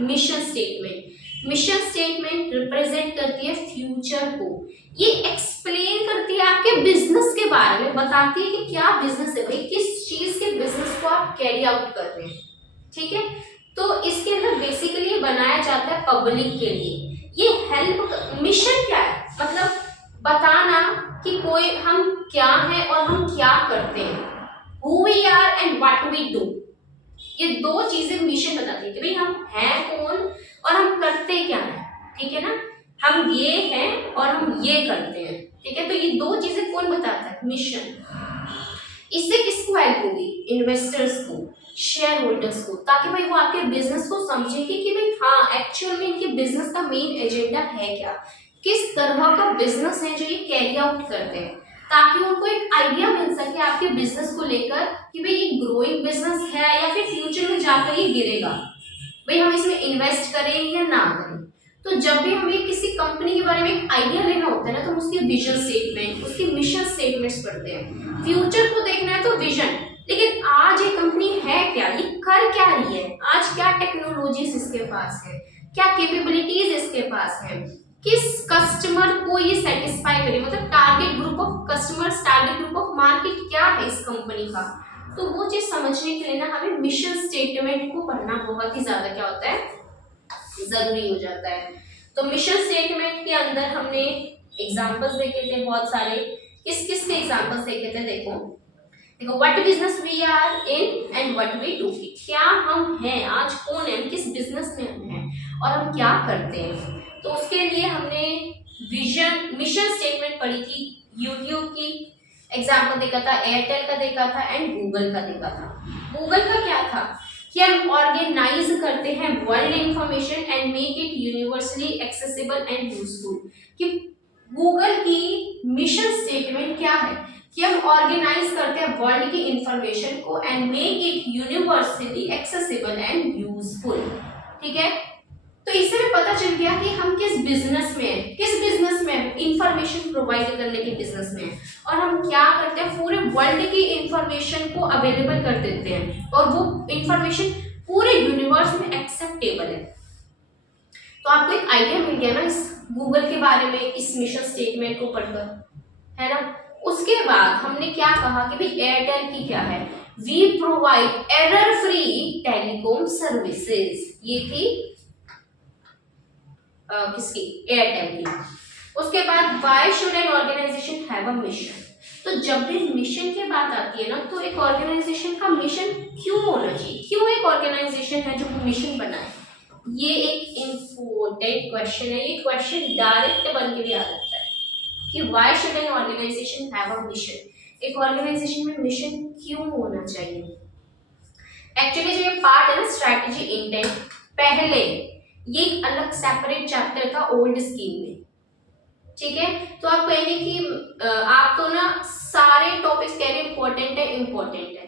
mission statement. Mission statement represent करती है फ्यूचर को, ये एक्सप्लेन करती है आपके बिजनेस के बारे में, बताती है कि क्या बिजनेस है भाई, किस चीज के बिजनेस को आप कैरी आउट कर रहे हैं, ठीक है। तो इसके अंदर बेसिकली बनाया जाता है पब्लिक के लिए। ये हेल्प, मिशन क्या है, मतलब बताना कि कोई हम क्या है और हम क्या करते हैं, who we are and what we do. ये 2 चीजें मिशन बताती है कि भाई हम हैं कौन और हम करते क्या है, ठीक है ना। हम ये हैं और हम ये करते हैं, ठीक है। तो ये 2 चीजें कौन बताता है, मिशन। इससे किसको हेल्प होगी, इन्वेस्टर्स को, शेयर होल्डर्स को, ताकि भाई वो आपके बिजनेस को समझेंगे कि भाई हाँ एक्चुअल में इनके बिजनेस का मेन एजेंडा है क्या, किस तरह का बिजनेस है जो ये कैरी आउट करते हैं, ताकि उनको एक आइडिया मिल सके आपके बिजनेस को लेकर कि भाई ये ग्रोइंग बिजनेस है या फिर फ्यूचर में जाकर ये गिरेगा, भाई हम इसमें इन्वेस्ट करें या ना करें। तो जब भी हमें किसी कंपनी के बारे में एक आइडिया लेना होता है ना, तो हम उसके विजन स्टेटमेंट, उसके मिशन स्टेटमेंट्स पढ़ते हैं। फ्यूचर को देखना है तो विजन, लेकिन आज ये कंपनी है क्या, ये कर क्या रही है, आज क्या टेक्नोलॉजीज इसके पास है, क्या कैपेबिलिटीज इसके पास है, किस कस्टमर को ये सेटिस्फाई करे, मतलब target group of customers, target group of market क्या है इस कंपनी का। तो वो चीज समझने के लिए ना हमें मिशन स्टेटमेंट को पढ़ना बहुत ही ज्यादा क्या होता है, जरूरी हो जाता है। तो मिशन स्टेटमेंट के अंदर हमने एग्जांपल्स देखे थे बहुत सारे, किस किस के एग्जांपल्स देखे थे, देखो देखो, what business we are in and what we do, क्या हम हैं, आज कौन है, किस बिजनेस में हम हैं और हम क्या करते हैं। तो उसके लिए हमने विजन मिशन स्टेटमेंट पढ़ी थी, यूट्यूब की एग्जाम्पल देखा था, एयरटेल का देखा था एंड गूगल का देखा था। गूगल का क्या था कि हम ऑर्गेनाइज करते हैं world information and make it universally accessible and useful. कि गूगल की मिशन स्टेटमेंट क्या है कि हम ऑर्गेनाइज करते हैं वर्ल्ड की इंफॉर्मेशन को and make it universally accessible and useful. ठीक है, तो इससे भी पता चल गया कि हम किस बिजनेस में हैं, किस बिजनेस में इंफॉर्मेशन प्रोवाइड करने के बिजनेस में हैं और हम क्या करते हैं, पूरे वर्ल्ड की इंफॉर्मेशन को अवेलेबल कर देते हैं और वो इंफॉर्मेशन पूरे यूनिवर्स में एक्सेप्टेबल है। तो आपको एक आइडिया मिल गया ना इस गूगल के बारे में, इस मिशन स्टेटमेंट को पढ़कर, है ना। उसके बाद हमने क्या कहा कि भाई एयरटेल की क्या है, we provide error free telecom services. ये थी किसकी, एयरटेल की। उसके बाद why should an organization have a mission. तो जब भी मिशन की बात आती है ना, तो एक ऑर्गेनाइजेशन का मिशन क्यों होना चाहिए, क्यों एक ऑर्गेनाइजेशन है जो मिशन बनाए, ये एक इम्पोर्टेंट क्वेश्चन है। ये क्वेश्चन डायरेक्ट बन के भी आ जाता है कि why should an organization have a mission, एक ऑर्गेनाइजेशन में मिशन क्यों होना चाहिए। एक्चुअली जो ये पार्ट है ना स्ट्रैटेजी इंटेंट, पहले ये एक अलग सेपरेट चैप्टर था ओल्ड स्कीम में। ठीक है, तो आप कहेंगे कि आप तो ना सारे टॉपिक्स कह रहे इंपॉर्टेंट है, इंपॉर्टेंट है।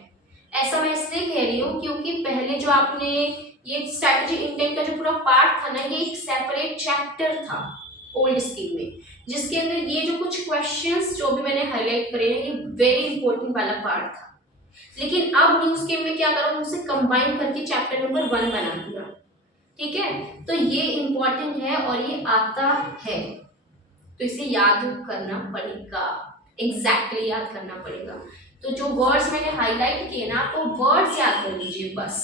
ऐसा मैं इसलिए कह रही हूँ क्योंकि पहले जो आपने ये स्ट्रैटेजी इंटेंट का जो पूरा पार्ट था ना, ये एक सेपरेट चैप्टर था ओल्ड स्कीम में, जिसके अंदर ये जो कुछ क्वेश्चंस जो भी मैंने हाईलाइट करे हैं, ये वेरी इंपॉर्टेंट वाला पार्ट था। लेकिन अब न्यू स्कीम में क्या करा, उनसे कंबाइन करके चैप्टर नंबर 1 बना दिया। ठीक है, तो ये इंपॉर्टेंट है और ये आता है, तो इसे याद करना पड़ेगा, एग्जैक्टली याद करना पड़ेगा। तो जो वर्ड्स मैंने हाईलाइट किए ना, आपको वर्ड्स याद कर लीजिए बस,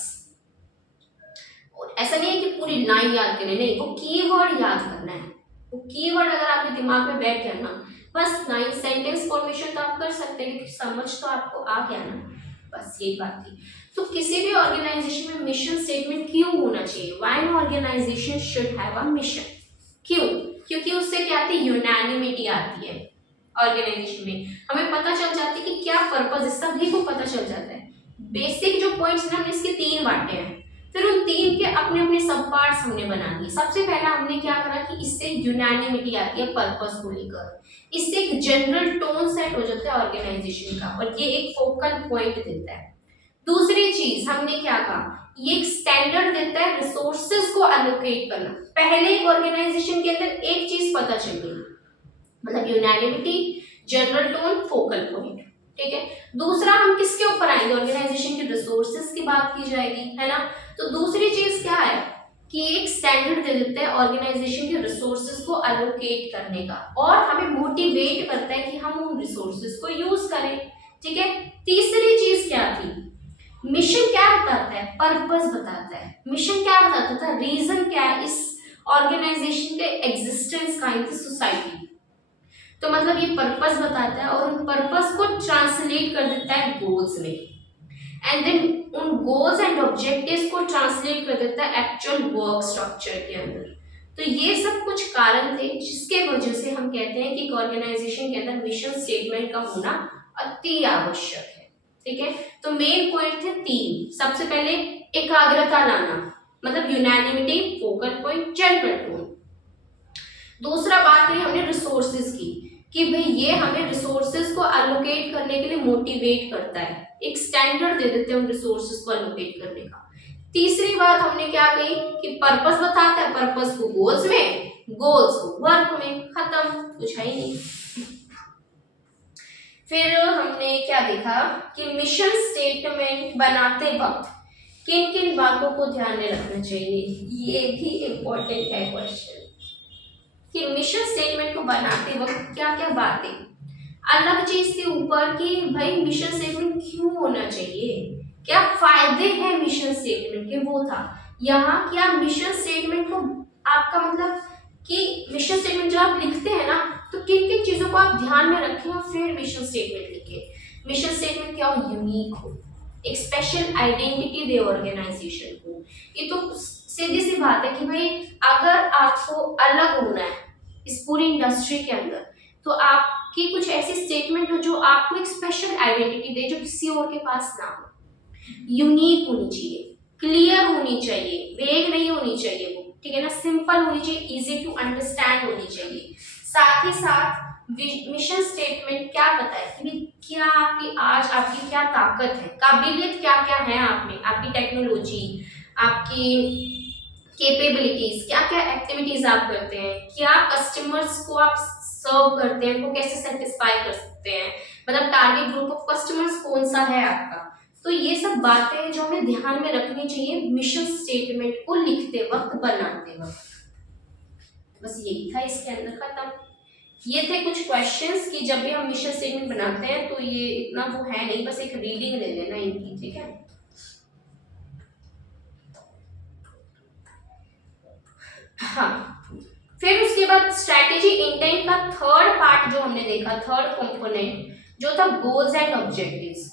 और ऐसा नहीं है कि पूरी लाइन याद करनी, नहीं, वो कीवर्ड याद करना है। वो कीवर्ड अगर आपके दिमाग में बैठ गया ना, बस लाइन सेंटेंस फॉर्मेशन तो आप कर सकते हैं, समझ तो आपको आ गया ना, बस यही बात थी। तो किसी भी ऑर्गेनाइजेशन में मिशन स्टेटमेंट क्यों होना चाहिए, why an organization should have a mission, क्यों, क्योंकि उससे क्या आती है, यूनैनिमिटी आती है ऑर्गेनाइजेशन में। हमें पता चल जाती है कि क्या पर्पस है, सभी को पता चल जाता है। बेसिक जो पॉइंट्स ना हमने इसके 3 बांटे हैं, फिर उन 3 के अपने अपने सब पार्ट्स हमने बना दिए। सबसे पहला हमने क्या करा कि इससे यूनैनिमिटी आती है पर्पस को लेकर, इससे एक जनरल टोन सेट हो जाता है ऑर्गेनाइजेशन का और ये एक फोकल पॉइंट देता है। दूसरी चीज हमने क्या कहा, ये एक स्टैंडर्ड देता है रिसोर्सेज को एलोकेट करना। पहले एक ऑर्गेनाइजेशन के अंदर एक चीज पता चल गई, मतलब unanimity, general tone, focal point. ठीक है, दूसरा हम किसके ऊपर आएंगे, ऑर्गेनाइजेशन के रिसोर्सेज की बात की जाएगी, है ना। तो दूसरी चीज क्या है कि एक स्टैंडर्ड दे देता है ऑर्गेनाइजेशन के रिसोर्सेज को एलोकेट करने का और हमें मोटिवेट करता है कि हम उन रिसोर्सेज को यूज करें। ठीक है, तीसरी चीज क्या थी, मिशन क्या बताता है, पर्पस बताता है। मिशन क्या बताता था, रीजन क्या है इस ऑर्गेनाइजेशन के एग्जिस्टेंस का इन सोसाइटी, तो मतलब ये पर्पस बताता है और उन पर्पस को ट्रांसलेट कर देता है गोल्स में, एंड देन उन गोल्स एंड ऑब्जेक्टिव्स को ट्रांसलेट कर देता है एक्चुअल वर्क स्ट्रक्चर के अंदर। तो ये सब कुछ कारण थे जिसके वजह से हम कहते हैं कि एक ऑर्गेनाइजेशन के अंदर मिशन स्टेटमेंट का होना अति आवश्यक है। ठीक है, तो मेन पॉइंट थे 3। सबसे पहले एकाग्रता लाना, मतलब unanimity, focal point, general tone. दूसरा बात करी हमने रिसोर्सेज की कि भाई ये हमें रिसोर्सेज को एलोकेट करने के लिए मोटिवेट करता है, एक स्टैंडर्ड दे देते हैं उन रिसोर्सेज को एलोकेट करने का। तीसरी बात हमने क्या कही कि पर्पस बताता है, पर्पस को गोल्स में, गोल्स को वर्क में, खत्म, कुछ है ही नहीं। फिर हमने क्या देखा कि मिशन स्टेटमेंट बनाते वक्त किन किन बातों को ध्यान में रखना चाहिए, ये भी इंपॉर्टेंट है क्वेश्चन कि मिशन स्टेटमेंट को बनाते वक्त क्या क्या बातें। अलग चीज थी ऊपर कि भाई मिशन स्टेटमेंट क्यों होना चाहिए, क्या फायदे हैं मिशन स्टेटमेंट के, वो था। यहाँ क्या मिशन स्टेटमेंट को आपका मतलब कि मिशन स्टेटमेंट जो आप लिखते हैं ना, तो किन किन चीजों को आप ध्यान में रखें और फिर मिशन स्टेटमेंट लिखें। मिशन स्टेटमेंट क्या हो, यूनिक हो, एक स्पेशल आइडेंटिटी दे ऑर्गेनाइजेशन को। ये तो सीधी सी बात है कि भाई अगर आपको अलग होना है इस पूरी इंडस्ट्री के अंदर, तो आपकी कुछ ऐसी स्टेटमेंट हो जो आपको एक स्पेशल आइडेंटिटी दे, जो किसी और के पास ना हो। यूनिक होनी चाहिए, क्लियर होनी चाहिए, वेग नहीं होनी चाहिए वो, ठीक है ना, सिंपल होनी चाहिए, इजी टू अंडरस्टैंड होनी चाहिए। साथ ही साथ मिशन स्टेटमेंट क्या बताए कि भी क्या आपकी आज आपकी क्या ताकत है, काबिलियत क्या क्या है आप में, आपकी टेक्नोलॉजी, आपकी कैपेबिलिटीज, क्या क्या एक्टिविटीज आप करते हैं, क्या कस्टमर्स को आप सर्व करते हैं, उनको कैसे सेटिस्फाई कर सकते हैं, मतलब टारगेट ग्रुप ऑफ कस्टमर्स कौन सा है आपका। तो ये सब बातें हैं जो हमें ध्यान में रखनी चाहिए मिशन स्टेटमेंट को लिखते वक्त, बनाते वक्त। बस यही था इसके अंदर खत्म। ये थे कुछ क्वेश्चंस कि जब भी हम मिशन स्टेटमेंट बनाते हैं तो ये इतना वो है नहीं, बस एक रीडिंग ले लेना इनकी, ठीक है। हाँ, फिर उसके बाद स्ट्रैटेजी इंटेंट का थर्ड पार्ट जो हमने देखा, थर्ड कंपोनेंट जो था goals and objectives.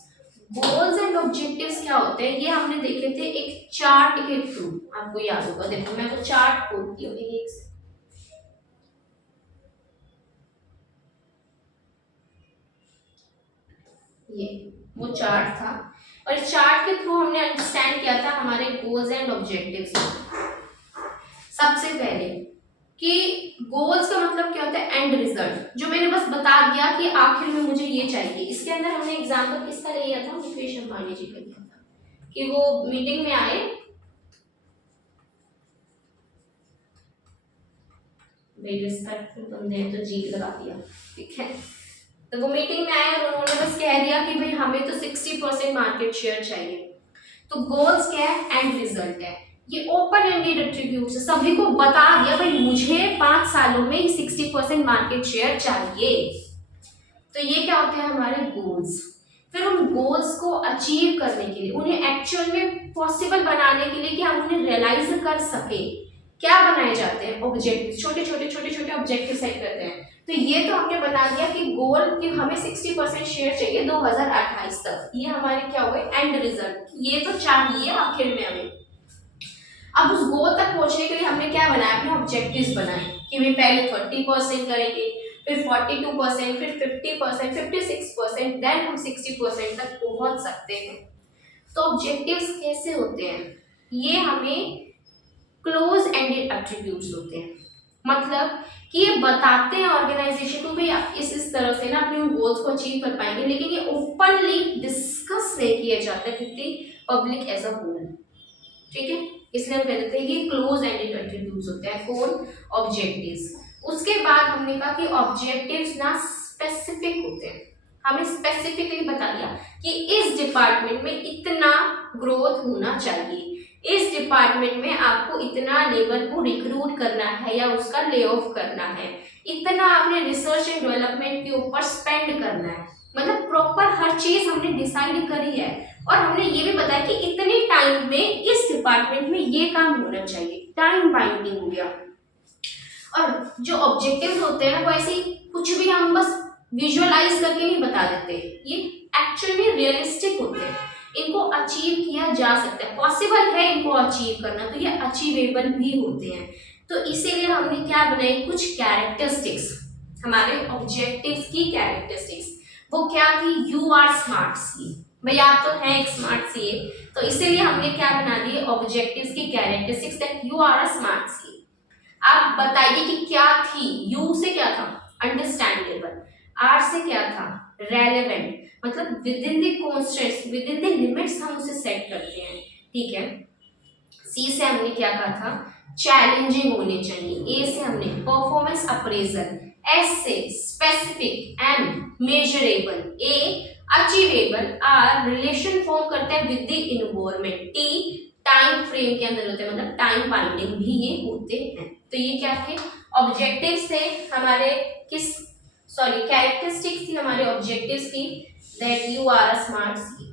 Goals and objectives क्या होते हैं ये हमने देखे थे एक चार्ट के थ्रू, आपको याद होगा, देखो मैं वो चार्ट खोलती हूँ एक से। ये वो चार्ट था, और इस चार्ट के थ्रू हमने अंडरस्टैंड किया था हमारे गोल्स एंड ऑब्जेक्टिव्स। सबसे पहले कि गोल्स का मतलब क्या होता है, एंड रिजल्ट, जो मैंने बस बता दिया कि आखिर में मुझे ये चाहिए। इसके अंदर हमने एग्जांपल किसका लिया था, मुकेश अंबानी जी का लिया था, कि वो मीटिंग में आए, रिस्पेक्टफुल बंदे हैं तो जी लगा दिया, ठीक है। तो वो मीटिंग में आए और उन्होंने बस कह दिया कि भाई हमें तो 60% मार्केट शेयर चाहिए। तो गोल्स क्या है, एंड रिजल्ट है, ये ओपन एंडेड एट्रीब्यूट्स है, सभी को बता दिया भाई मुझे 5 सालों में 60% मार्केट शेयर चाहिए। तो ये क्या होते हैं हमारे गोल्स। फिर उन गोल्स को अचीव करने के लिए, उन्हें एक्चुअल में पॉसिबल बनाने के लिए कि हम उन्हें रियलाइज कर सके, क्या बनाए जाते हैं, ऑब्जेक्टिव, छोटे छोटे ऑब्जेक्टिव सेट करते हैं। तो ये तो हमने बना दिया कि गोल कि हमें 60% शेयर चाहिए 2028 तक, ये हमारे क्या हुए, एंड रिजल्ट, ये तो चाहिए आखिर में हमें। अब उस गोल तक पहुंचने के लिए हमने क्या बनाया, अपने ऑब्जेक्टिव्स बनाए कि वे पहले 30% करेंगे, फिर 42%, फिर 50%, 56%, देन हम 60% तक पहुंच सकते हैं। तो ऑब्जेक्टिव्स कैसे होते हैं, ये हमें क्लोज एंडेड एट्रीब्यूट्स होते हैं, मतलब कि ये बताते हैं ऑर्गेनाइजेशन को भाई आप इस तरह से ना अपने गोल्स को अचीव कर पाएंगे, लेकिन ये ओपनली डिस्कस नहीं किए जाते with public as a whole, ठीक है। इसलिए हम कहते हैं ये क्लोज एंडेड एट्रीब्यूट्स होते हैं, कौन, ऑब्जेक्टिव्स। उसके बाद हमने कहा कि ऑब्जेक्टिव्स ना स्पेसिफिक होते हैं, हमें स्पेसिफिकली बता दिया कि इस डिपार्टमेंट में इतना ग्रोथ होना चाहिए, इस डिपार्टमेंट में आपको इतना लेबर को रिक्रूट करना है या उसका ले ऑफ करना है, इतना आपने रिसर्च एंड डेवलपमेंट के ऊपर स्पेंड करना है, मतलब प्रॉपर हर चीज हमने डिसाइड करी है। और हमने ये भी बताया कि इतने टाइम में इस डिपार्टमेंट में ये काम होना चाहिए, टाइम बाइंडिंग हो गया। और जो ऑब्जेक्टिव्स होते हैं वो ऐसे कुछ भी हम बस विजुअलाइज करके नहीं बता देते, ये एक्चुअली रियलिस्टिक होते हैं, इनको अचीव किया जा सकता है, पॉसिबल है इनको अचीव करना, तो ये अचीवेबल भी होते हैं। तो इसीलिए हमने क्या बनाई, कुछ कैरेक्टरिस्टिक्स, हमारे ऑब्जेक्टिव्स की कैरेक्टरिस्टिक्स। वो क्या थी, यू आर स्मार्ट सी, भाई आप तो हैं एक स्मार्ट सी, तो इसीलिए हमने क्या बना दिए, ऑब्जेक्टिव्स की characteristics, that you are a smart C. आप बताइए कि क्या थी, यू से क्या था, अंडरस्टैंडेबल, आर से क्या था, रेलेवेंट, मतलब with in the constants, with in the limits हम उसे सेट करते हैं, ठीक है। सी से हमने क्या कहा था, चैलेंजिंग होने चाहिए, ए से हमने परफॉर्मेंस अप्रेजल, एस से specific, M measurable, A achievable, R relation form करते हैं with the involvement, T time frame के अंदर होते हैं, मतलब टाइम बाइंडिंग भी ये होते हैं। तो ये क्या थे, ऑब्जेक्टिव्स थे हमारे, किस, सॉरी कैरेक्टरिस्टिक्स थी हमारे ऑब्जेक्टिव्स की, that you are a smart C.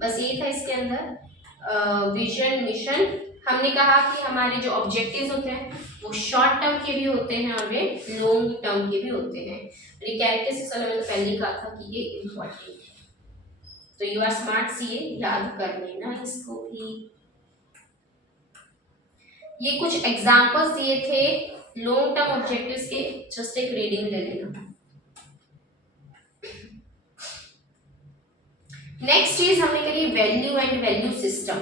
बस ये था इसके अंदर विजन, मिशन, हमने कहा कि हमारे जो ऑब्जेक्टिव्स होते हैं वो शॉर्ट टर्म के भी होते हैं और वे लॉन्ग टर्म के भी होते हैं। कैरेक्टरिस्टिक्स वाला मैंने पहले ही कहा था कि ये इम्पोर्टेंट है, तो यू आर स्मार्ट सीए याद कर लेना इसको भी। ये कुछ एग्जांपल्स दिए थे लॉन्ग टर्म ऑब्जेक्टिव्स के, जस्ट एक रीडिंग ले लेना। नेक्स्ट चीज हमने करी value and value system.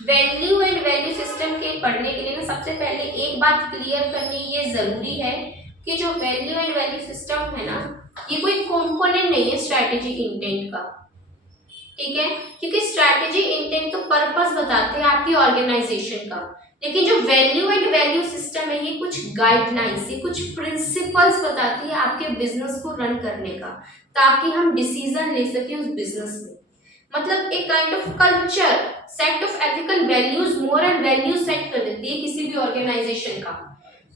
Value and value system के पढ़ने के लिए ना सबसे पहले एक बात क्लियर करनी ये जरूरी है कि जो वैल्यू एंड वैल्यू सिस्टम है ना, ये कोई कंपोनेंट नहीं है स्ट्रैटेजिक इंटेंट का, ठीक है, क्योंकि स्ट्रैटेजी इंटेंट तो पर्पस बताते हैं आपकी ऑर्गेनाइजेशन का, लेकिन जो वैल्यू एंड वैल्यू सिस्टम है ये कुछ गाइडलाइंस, ये कुछ प्रिंसिपल्स बताती है आपके बिजनेस को रन करने का, ताकि हम डिसीजन ले सके उस बिजनेस में। मतलब एक kind of culture, set of ethical values, moral values set कर देती है किसी भी ऑर्गेनाइजेशन का।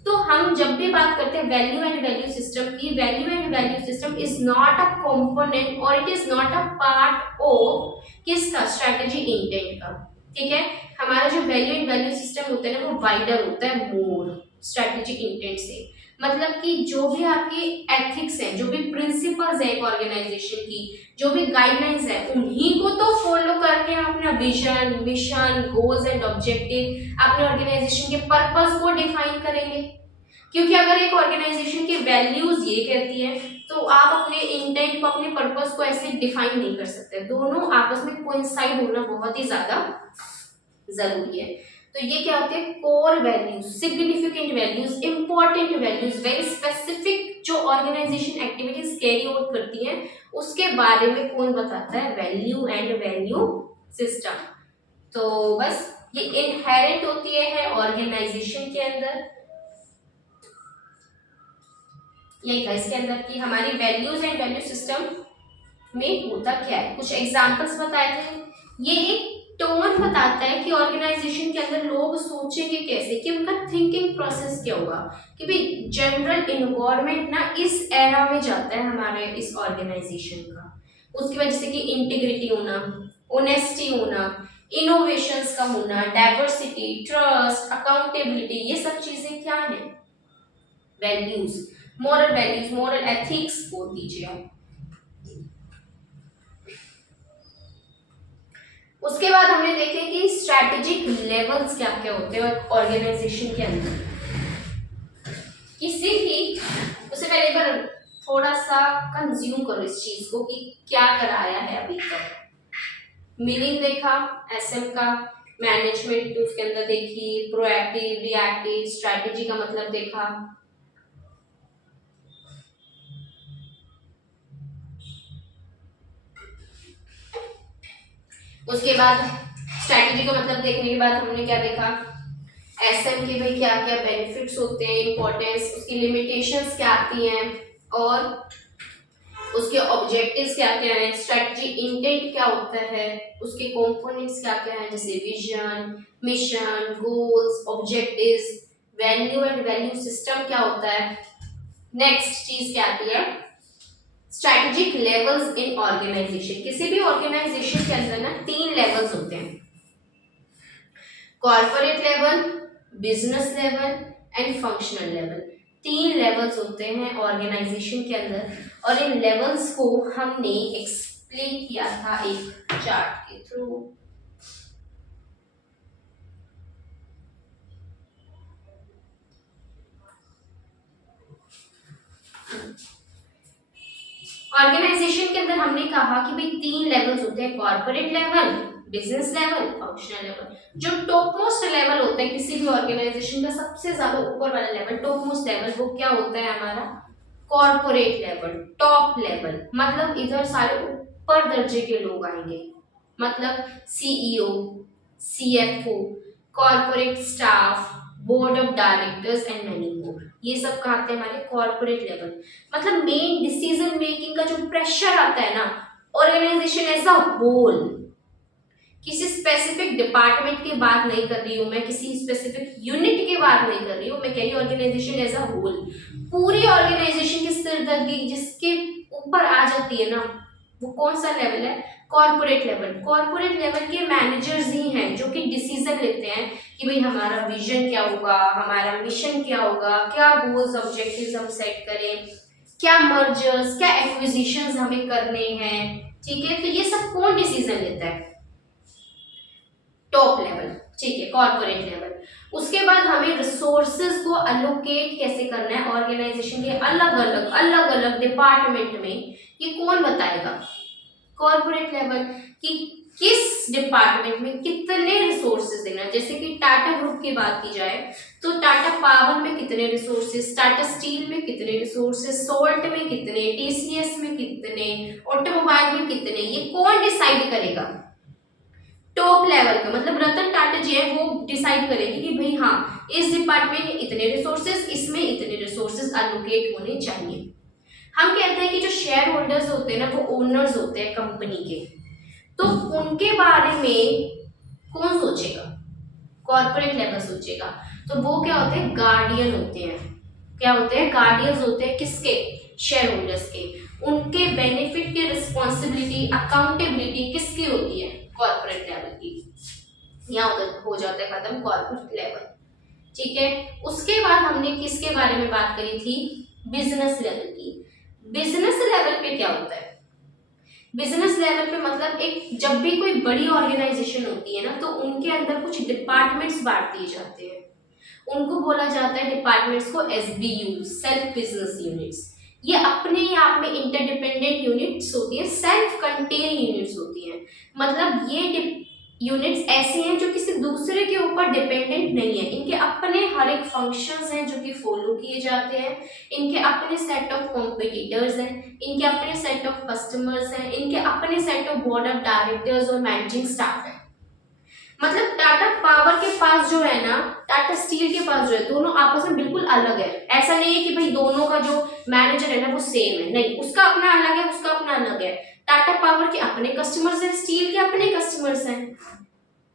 तो हम जब भी बात करते हैं वैल्यू एंड वैल्यू सिस्टम की, value and value system is not a component or it is not a part of किसका, स्ट्रेटजी इंटेंट का, ठीक है। हमारा जो वैल्यू एंड वैल्यू सिस्टम होता है ना वो वाइडर होता है मोर स्ट्रेटेजिक इंटेंट से। मतलब कि जो भी आपकी एथिक्स है, जो भी प्रिंसिपल्स है एक ऑर्गेनाइजेशन की, जो भी गाइडलाइंस है, उन्हीं को तो फॉलो करके हम अपना vision, mission, goals and objective, अपने ऑर्गेनाइजेशन के पर्पस को डिफाइन करेंगे। क्योंकि अगर एक ऑर्गेनाइजेशन की वैल्यूज ये कहती है तो आप अपने इंटेंट को, अपने पर्पस को ऐसे डिफाइन नहीं कर सकते, दोनों आपस में कोइंसाइड होना बहुत ही ज्यादा जरूरी है। तो ये क्या होते हैं, core values, significant values, important values, very specific जो ऑर्गेनाइजेशन एक्टिविटीज कैरी आउट करती हैं उसके बारे में कौन बताता है, वैल्यू एंड वैल्यू सिस्टम। तो बस ये इनहेरेंट होती है ऑर्गेनाइजेशन के अंदर, यही था इसके अंदर कि हमारी वैल्यूज एंड वैल्यू सिस्टम में होता क्या है। कुछ एग्जांपल्स बताए थे, ये एक टोन बताता है कि ऑर्गेनाइजेशन के अंदर लोग सोचेंगे कैसे, कि उनका थिंकिंग प्रोसेस क्या होगा, कि भाई जनरल इन्वायरमेंट ना इस एरा में जाता है हमारे इस ऑर्गेनाइजेशन का, उसकी वजह से कि इंटीग्रिटी होना, ऑनेस्टी होना, इनोवेशंस का होना, डाइवर्सिटी, ट्रस्ट, अकाउंटेबिलिटी, ये सब चीजें क्या है, वैल्यूज, मोरल एथिक्स बोल दीजिए आप। उसके बाद हमने देखे कि स्ट्रैटेजिक लेवल्स क्या क्या होते हैं ऑर्गेनाइजेशन के अंदर। किसी भी, उससे पहले बार थोड़ा सा कंज्यूम करो इस चीज को कि क्या कराया है अभी तक। मीनिंग देखा एसएम का, मैनेजमेंट उसके अंदर देखी, प्रोएक्टिव, रिएक्टिव, स्ट्रैटेजी का मतलब देखा, उसके बाद स्ट्रैटेजी का मतलब देखने के बाद हमने क्या देखा, एसएम के भाई क्या क्या बेनिफिट्स होते हैं, इंपॉर्टेंस, उसकी लिमिटेशंस क्या आती हैं और उसके ऑब्जेक्टिव्स क्या क्या हैं, स्ट्रैटेजी इंटेंट क्या होता है, उसके कंपोनेंट्स क्या क्या हैं, जैसे vision, mission, goals, objectives, value and value system क्या होता है। नेक्स्ट चीज क्या आती है, स्ट्रैटेजिक लेवल्स इन ऑर्गेनाइजेशन। किसी भी ऑर्गेनाइजेशन के अंदर ना 3 लेवल्स होते हैं, corporate level, business level and functional level. 3 levels होते हैं ऑर्गेनाइजेशन के अंदर और इन लेवल्स को हमने एक्सप्लेन किया था एक चार्ट के थ्रू। ऑर्गेनाइजेशन के अंदर हमने कहा कि भाई 3 लेवल्स होते हैं, corporate level, business level, functional level. जो टॉप मोस्ट लेवल होता है किसी भी ऑर्गेनाइजेशन का, सबसे ज्यादा ऊपर वाला लेवल, टॉप मोस्ट लेवल, वो क्या होता है हमारा, कॉर्पोरेट लेवल, टॉप लेवल। मतलब इधर सारे ऊपर दर्जे के लोग आएंगे, मतलब CEO, CFO, corporate staff, board of directors and many more, ये सब कहा आते हैं हमारे कॉर्पोरेट लेवल। मतलब मेन डिसीजन मेकिंग का जो प्रेशर आता है ना ऑर्गेनाइजेशन एज अ होल, किसी स्पेसिफिक डिपार्टमेंट की बात नहीं कर रही हूं मैं, किसी स्पेसिफिक यूनिट की बात नहीं कर रही हूं मैं, कह रही हूं ऑर्गेनाइजेशन एज अ होल, पूरी ऑर्गेनाइजेशन की सिरदर्दी जिसके ऊपर आ जाती है ना, वो कौन सा लेवल है, कॉर्पोरेट लेवल के मैनेजर्स ही हैं जो कि डिसीजन लेते हैं कि भाई हमारा विजन क्या होगा, हमारा मिशन क्या होगा, क्या गोल्स ऑब्जेक्टिव्स हम सेट करें, क्या मर्जर्स, क्या एक्विजिशंस हमें करने हैं। ठीक है, तो ये सब कौन डिसीजन लेता है? Top level. ठीक है, कॉर्पोरेट लेवल। उसके बाद हमें रिसोर्सेज को अलोकेट कैसे करना है ऑर्गेनाइजेशन के अलग अलग डिपार्टमेंट में, ये कौन बताएगा? कॉर्पोरेट लेवल कि किस डिपार्टमेंट में कितने रिसोर्सेज देना है। जैसे कि टाटा ग्रुप की बात की जाए तो टाटा पावर में कितने रिसोर्सेज, टाटा स्टील में कितने रिसोर्सेज, सोल्ट में कितने, टीसीएस में कितने, ऑटोमोबाइल में कितने, ये कौन डिसाइड करेगा? टॉप लेवल का, मतलब रतन टाटा जी है वो डिसाइड करेंगे कि भाई हाँ इस डिपार्टमेंट में इतने रिसोर्सेज, इसमें इतने रिसोर्सेज एलोकेट होने चाहिए। हम कहते हैं कि जो शेयर होल्डर्स होते हैं ना वो ओनर्स होते हैं कंपनी के, तो उनके बारे में कौन सोचेगा? कॉर्पोरेट लेवल सोचेगा। तो वो क्या होते हैं? गार्डियन होते हैं। क्या होते हैं? गार्डियंस होते हैं किसके? शेयर होल्डर्स के। उनके बेनिफिट की रिस्पॉन्सिबिलिटी, अकाउंटेबिलिटी किसकी होती है? कॉर्पोरेट लेवल की। यहाँ हो जाता है खत्म कॉर्पोरेट लेवल। ठीक है, उसके बाद हमने किसके बारे में बात करी थी? बिजनेस लेवल की। बिजनेस लेवल पे क्या होता है? बिजनेस लेवल पे मतलब एक जब भी कोई बड़ी ऑर्गेनाइजेशन होती है ना तो उनके अंदर कुछ डिपार्टमेंट्स बांट दिए जाते हैं। उनको बोला जाता है डिपार्टमेंट्स को एसबीयू, सेल्फ बिजनेस यूनिट्स। ये अपने ही आप में इंटरडिपेंडेंट यूनिट्स होती है, सेल्फ कंटेन यूनिट्स होती हैं। मतलब ये यूनिट्स ऐसे हैं जो किसी दूसरे के ऊपर डिपेंडेंट नहीं है। इनके अपने हर एक फंक्शंस हैं जो कि फॉलो किए जाते हैं। इनके अपने सेट ऑफ कॉम्पिटिटर्स हैं, इनके अपने सेट ऑफ कस्टमर्स हैं, इनके अपने set of board of directors और मैनेजिंग स्टाफ है। मतलब टाटा पावर के पास जो है ना, टाटा स्टील के पास जो है, दोनों आपस में बिल्कुल अलग है। ऐसा नहीं है कि भाई दोनों का जो मैनेजर है ना वो सेम है, नहीं, उसका अपना अलग है, उसका अपना अलग है। टाटा पावर के अपने कस्टमर्स हैं, स्टील के अपने कस्टमर्स हैं।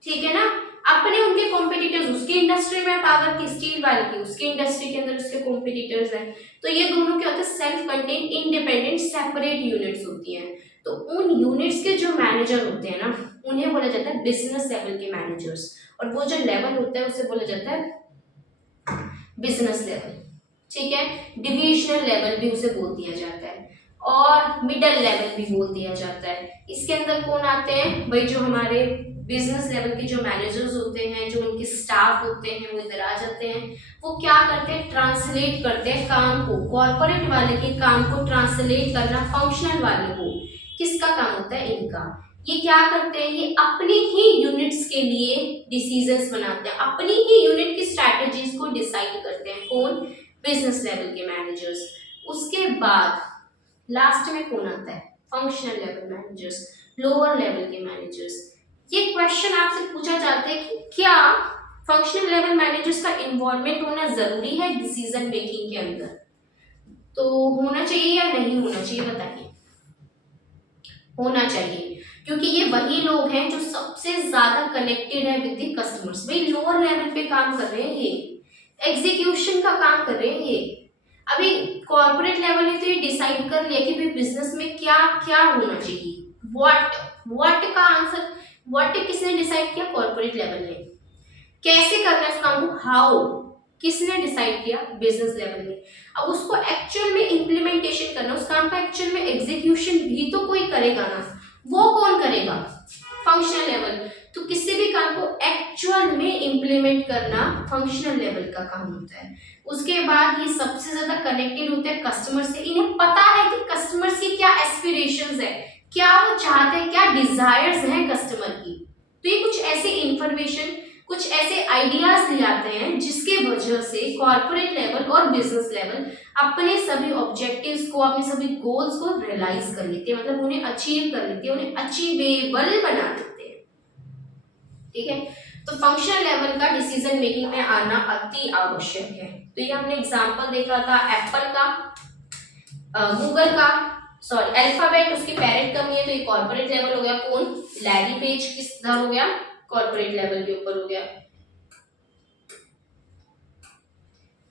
ठीक है ना, अपने उनके कॉम्पिटिटर्स, उसकी इंडस्ट्री में पावर की, स्टील वाले की उसकी इंडस्ट्री के अंदर उसके कॉम्पिटिटर्स हैं। तो ये दोनों क्या होते हैं? Self contain independent separate units होती हैं। तो उन यूनिट्स के जो मैनेजर होते हैं ना उन्हें बोला जाता है बिजनेस लेवल के मैनेजर्स, और वो जो लेवल होता है उसे बोला जाता है बिजनेस लेवल। ठीक है, डिविजनल लेवल भी उसे बोल दिया जाता है और मिडल लेवल भी बोल दिया जाता है। इसके अंदर कौन आते हैं? भाई जो हमारे बिजनेस लेवल के जो मैनेजर्स होते हैं, जो उनके स्टाफ होते हैं, वो इधर आ जाते हैं। वो क्या करते हैं? ट्रांसलेट करते हैं काम को, कॉर्पोरेट वाले के काम को ट्रांसलेट करना फंक्शनल वाले को। किसका काम होता है? इनका। ये क्या करते हैं? ये अपनी ही यूनिट्स के लिए डिसीजंस बनाते हैं, अपनी ही यूनिट की स्ट्रैटेजीज को डिसाइड करते हैं। कौन? बिजनेस लेवल के मैनेजर्स। उसके बाद लास्ट में कौन आता है? Functional level managers, lower level के मैनेजर्स। ये क्वेश्चन आपसे पूछा जाता है कि क्या फंक्शनल लेवल मैनेजर्स का इन्वॉल्वमेंट होना जरूरी है डिसीजन मेकिंग के अंदर? तो होना चाहिए या नहीं होना चाहिए? बताइए। होना चाहिए, क्योंकि ये वही लोग हैं जो सबसे ज्यादा कनेक्टेड है विद द कस्टमर्स। भाई लोअर लेवल पे काम कर रहे हैं, ये एग्जीक्यूशन का काम कर रहे हैं। ये अभी कॉर्पोरेट लेवल ने तो ये डिसाइड कर लिया कि भाई बिजनेस में क्या क्या होना चाहिए। व्हाट का आंसर, व्हाट किसने डिसाइड किया? कॉर्पोरेट लेवल ने। कैसे करना है उस काम को, हाउ किसने डिसाइड किया? बिजनेस लेवल ने। अब उसको एक्चुअल में इंप्लीमेंटेशन करना, उस काम का एक्चुअल में एग्जीक्यूशन भी तो कोई करेगा ना, वो कौन करेगा? Functional level. तो किसी भी काम को एक्चुअल में इंप्लीमेंट करना फंक्शनल लेवल का काम होता है। उसके बाद ये सबसे ज्यादा कनेक्टेड होते हैं कस्टमर से। इन्हें पता है कि कस्टमर्स की क्या एस्पिरेशंस है, क्या वो चाहते हैं, क्या डिजायर्स हैं कस्टमर की। तो ये कुछ ऐसे इंफॉर्मेशन, कुछ ऐसे आइडियाज ले आते हैं जिसके वजह से कॉर्पोरेट लेवल और बिजनेस लेवल अपने सभी ऑब्जेक्टिव्स को, अपने सभी गोल्स को रियलाइज कर लेते हैं, मतलब उन्हें अचीव कर लेते हैं, उन्हें अचीवेबल बना देते हैं। ठीक है, तो फंक्शनल लेवल का डिसीजन मेकिंग में आना अति आवश्यक है। तो ये हमने एग्जांपल देखा था एप्पल का, गूगल का, सॉरी अल्फाबेट उसकी पेरेंट कंपनी है, तो ये कॉर्पोरेट लेवल हो गया। कौन? लैरी पेज किस तरह हो गया? कॉर्पोरेट लेवल के ऊपर हो गया।